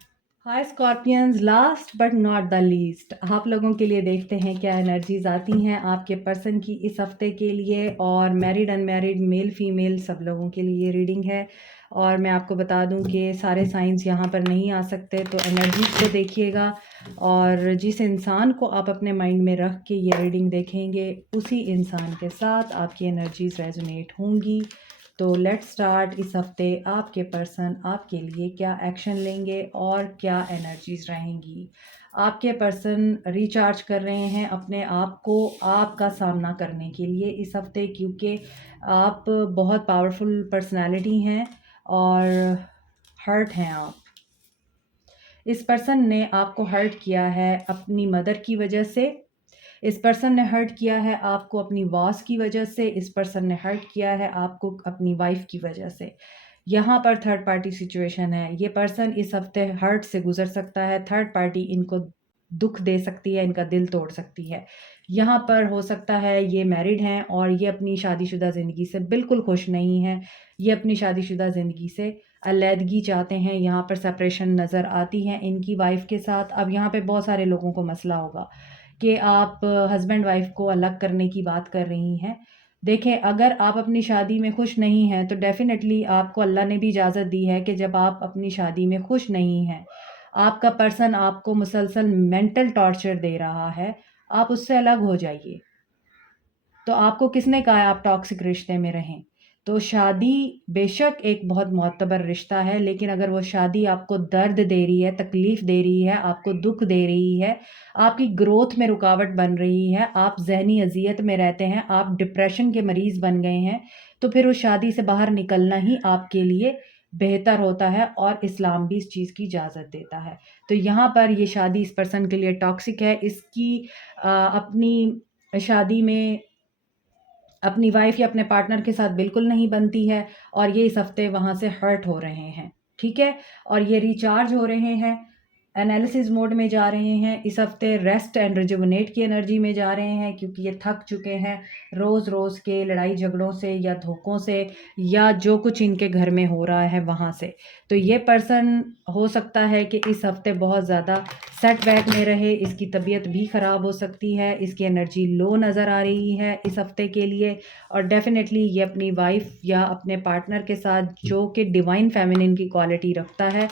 Hi Scorpions, last but not the least, आप लोगों के लिए देखते हैं क्या एनर्जीज आती हैं आपके पर्सन की इस हफ्ते के लिए। और मैरिड अनमैरिड, मेल फीमेल, सब लोगों के लिए रीडिंग है। और मैं आपको बता दूं कि सारे साइंस यहाँ पर नहीं आ सकते, तो एनर्जीज को देखिएगा और जिस इंसान को आप अपने माइंड में रख के ये रीडिंग देखेंगे उसी इंसान के साथ आपकी एनर्जीज रेजोनेट होंगी। तो लेट्स स्टार्ट। इस हफ्ते आपके पर्सन आपके लिए क्या एक्शन लेंगे और क्या एनर्जीज रहेंगी। आपके पर्सन रिचार्ज कर रहे हैं अपने आप को आपका सामना करने के लिए इस हफ्ते, क्योंकि आप बहुत पावरफुल पर्सनालिटी हैं और हर्ट हैं आप। इस पर्सन ने आपको हर्ट किया है अपनी मदर की वजह से, इस पर्सन ने हर्ट किया है आपको अपनी बॉस की वजह से, इस पर्सन ने हर्ट किया है आपको अपनी वाइफ की वजह से। यहाँ पर थर्ड पार्टी सिचुएशन है। ये पर्सन इस हफ्ते हर्ट से गुजर सकता है, थर्ड पार्टी इनको दुख दे सकती है, इनका दिल तोड़ सकती है। यहाँ पर हो सकता है ये मैरिड हैं और ये अपनी शादीशुदा ज़िंदगी से बिल्कुल खुश नहीं हैं। ये अपनी शादीशुदा ज़िंदगी से अलहदगी चाहते हैं। यहाँ पर सेपरेशन नज़र आती है इनकी वाइफ के साथ। अब यहाँ पे बहुत सारे लोगों को मसला होगा कि आप हस्बैंड वाइफ को अलग करने की बात कर रही हैं। देखें, अगर आप अपनी शादी में खुश नहीं हैं तो डेफ़िनेटली आपको अल्लाह ने भी इजाज़त दी है कि जब आप अपनी शादी में खुश नहीं हैं, आपका पर्सन आपको मुसलसल मेंटल टॉर्चर दे रहा है, आप उससे अलग हो जाइए। तो आपको किसने कहा है आप टॉक्सिक रिश्ते में रहें? तो शादी बेशक एक बहुत मोतबर रिश्ता है, लेकिन अगर वो शादी आपको दर्द दे रही है, तकलीफ़ दे रही है, आपको दुःख दे रही है, आपकी ग्रोथ में रुकावट बन रही है, आप ज़हनी अज़ियत में रहते हैं, आप डिप्रेशन के मरीज़ बन गए हैं, तो फिर उस शादी से बाहर निकलना ही आपके लिए बेहतर होता है और इस्लाम भी इस चीज़ की इजाज़त देता है। तो यहाँ पर ये शादी इस पर्सन के लिए टॉक्सिक है। इसकी अपनी शादी में अपनी वाइफ या अपने पार्टनर के साथ बिल्कुल नहीं बनती है और ये इस हफ्ते वहाँ से हर्ट हो रहे हैं, ठीक है? और ये रिचार्ज हो रहे हैं, एनालिसिस मोड में जा रहे हैं। इस हफ्ते रेस्ट एंड रिजुविनेट की एनर्जी में जा रहे हैं, क्योंकि ये थक चुके हैं रोज़-रोज़ के लड़ाई झगड़ों से या धोखों से या जो कुछ इनके घर में हो रहा है वहाँ से। तो ये पर्सन हो सकता है कि इस हफ्ते बहुत ज़्यादा सेटबैक में रहे, इसकी तबीयत भी ख़राब हो सकती है, इसकी एनर्जी लो नज़र आ रही है इस हफ्ते के लिए। और डेफ़िनेटली ये अपनी वाइफ या अपने पार्टनर के साथ जो कि डिवाइन फेमिनिन की क्वालिटी रखता है,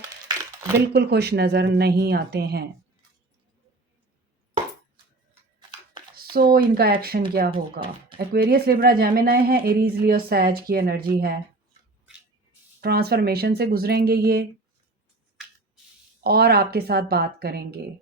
बिल्कुल खुश नज़र नहीं आते हैं। सो इनका एक्शन क्या होगा? एक्वेरियस, लिब्रा, जेमिनी है, एरीज, लियो, सैज की एनर्जी है। ट्रांसफॉर्मेशन से गुजरेंगे ये और आपके साथ बात करेंगे।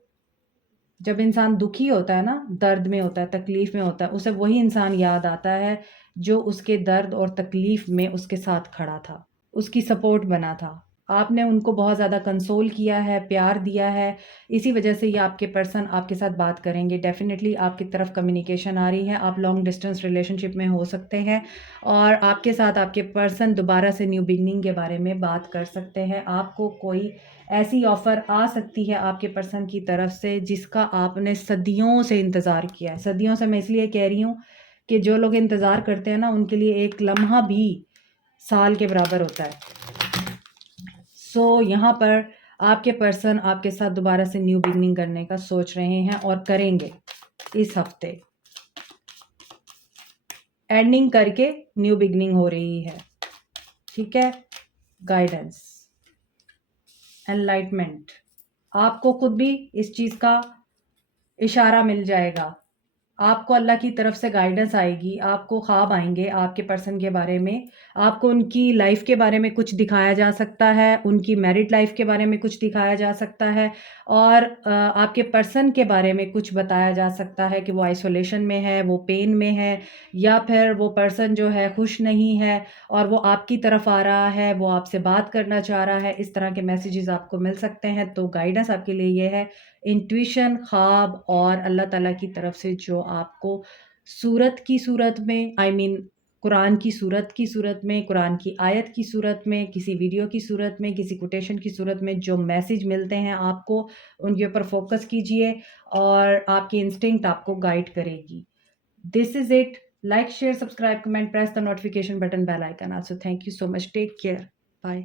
जब इंसान दुखी होता है ना, दर्द में होता है, तकलीफ़ में होता है, उसे वही इंसान याद आता है जो उसके दर्द और तकलीफ़ में उसके साथ खड़ा था, उसकी सपोर्ट बना था। आपने उनको बहुत ज़्यादा कंसोल किया है, प्यार दिया है, इसी वजह से ये आपके पर्सन आपके साथ बात करेंगे। डेफ़िनेटली आपकी तरफ कम्युनिकेशन आ रही है, आप लॉन्ग डिस्टेंस रिलेशनशिप में हो सकते हैं और आपके साथ आपके पर्सन दोबारा से न्यू बिगिनिंग के बारे में बात कर सकते हैं। आपको कोई ऐसी ऑफ़र आ सकती है आपके पर्सन की तरफ से जिसका आपने सदियों से इंतज़ार किया है। सदियों से मैं इसलिए कह रही हूँ कि जो लोग इंतज़ार करते हैं ना, उनके लिए एक लम्हा भी साल के बराबर होता है। यहाँ पर आपके पर्सन आपके साथ दोबारा से न्यू बिगिनिंग करने का सोच रहे हैं और करेंगे इस हफ्ते। एंडिंग करके न्यू बिगिनिंग हो रही है, ठीक है। गाइडेंस, एनलाइटमेंट, आपको खुद भी इस चीज़ का इशारा मिल जाएगा। आपको अल्लाह की तरफ से गाइडेंस आएगी, आपको ख्वाब आएँगे आपके पर्सन के बारे में, आपको उनकी लाइफ़ के बारे में कुछ दिखाया जा सकता है, उनकी मैरिड लाइफ़ के बारे में कुछ दिखाया जा सकता है और आपके पर्सन के बारे में कुछ बताया जा सकता है कि वो आइसोलेशन में है, वो पेन में है या फिर वो पर्सन जो है खुश नहीं है और वो आपकी तरफ आ रहा है, वो आपसे बात करना चाह रहा है। इस तरह के मैसेजेस आपको मिल सकते हैं। तो गाइडेंस आपके लिए ये है, इंट्यूशन, ख्वाब और अल्लाह ताला की तरफ से जो आपको सूरत की सूरत में कुरान की सूरत की सूरत में, कुरान की आयत की सूरत में, किसी वीडियो की सूरत में, किसी कोटेशन की सूरत में जो मैसेज मिलते हैं आपको, उनके ऊपर फ़ोकस कीजिए और आपकी इंस्टिंक्ट आपको गाइड करेगी। This is it. Like, share, subscribe, comment, press the notification button, bell icon. Also, thank you so much. Take care. Bye.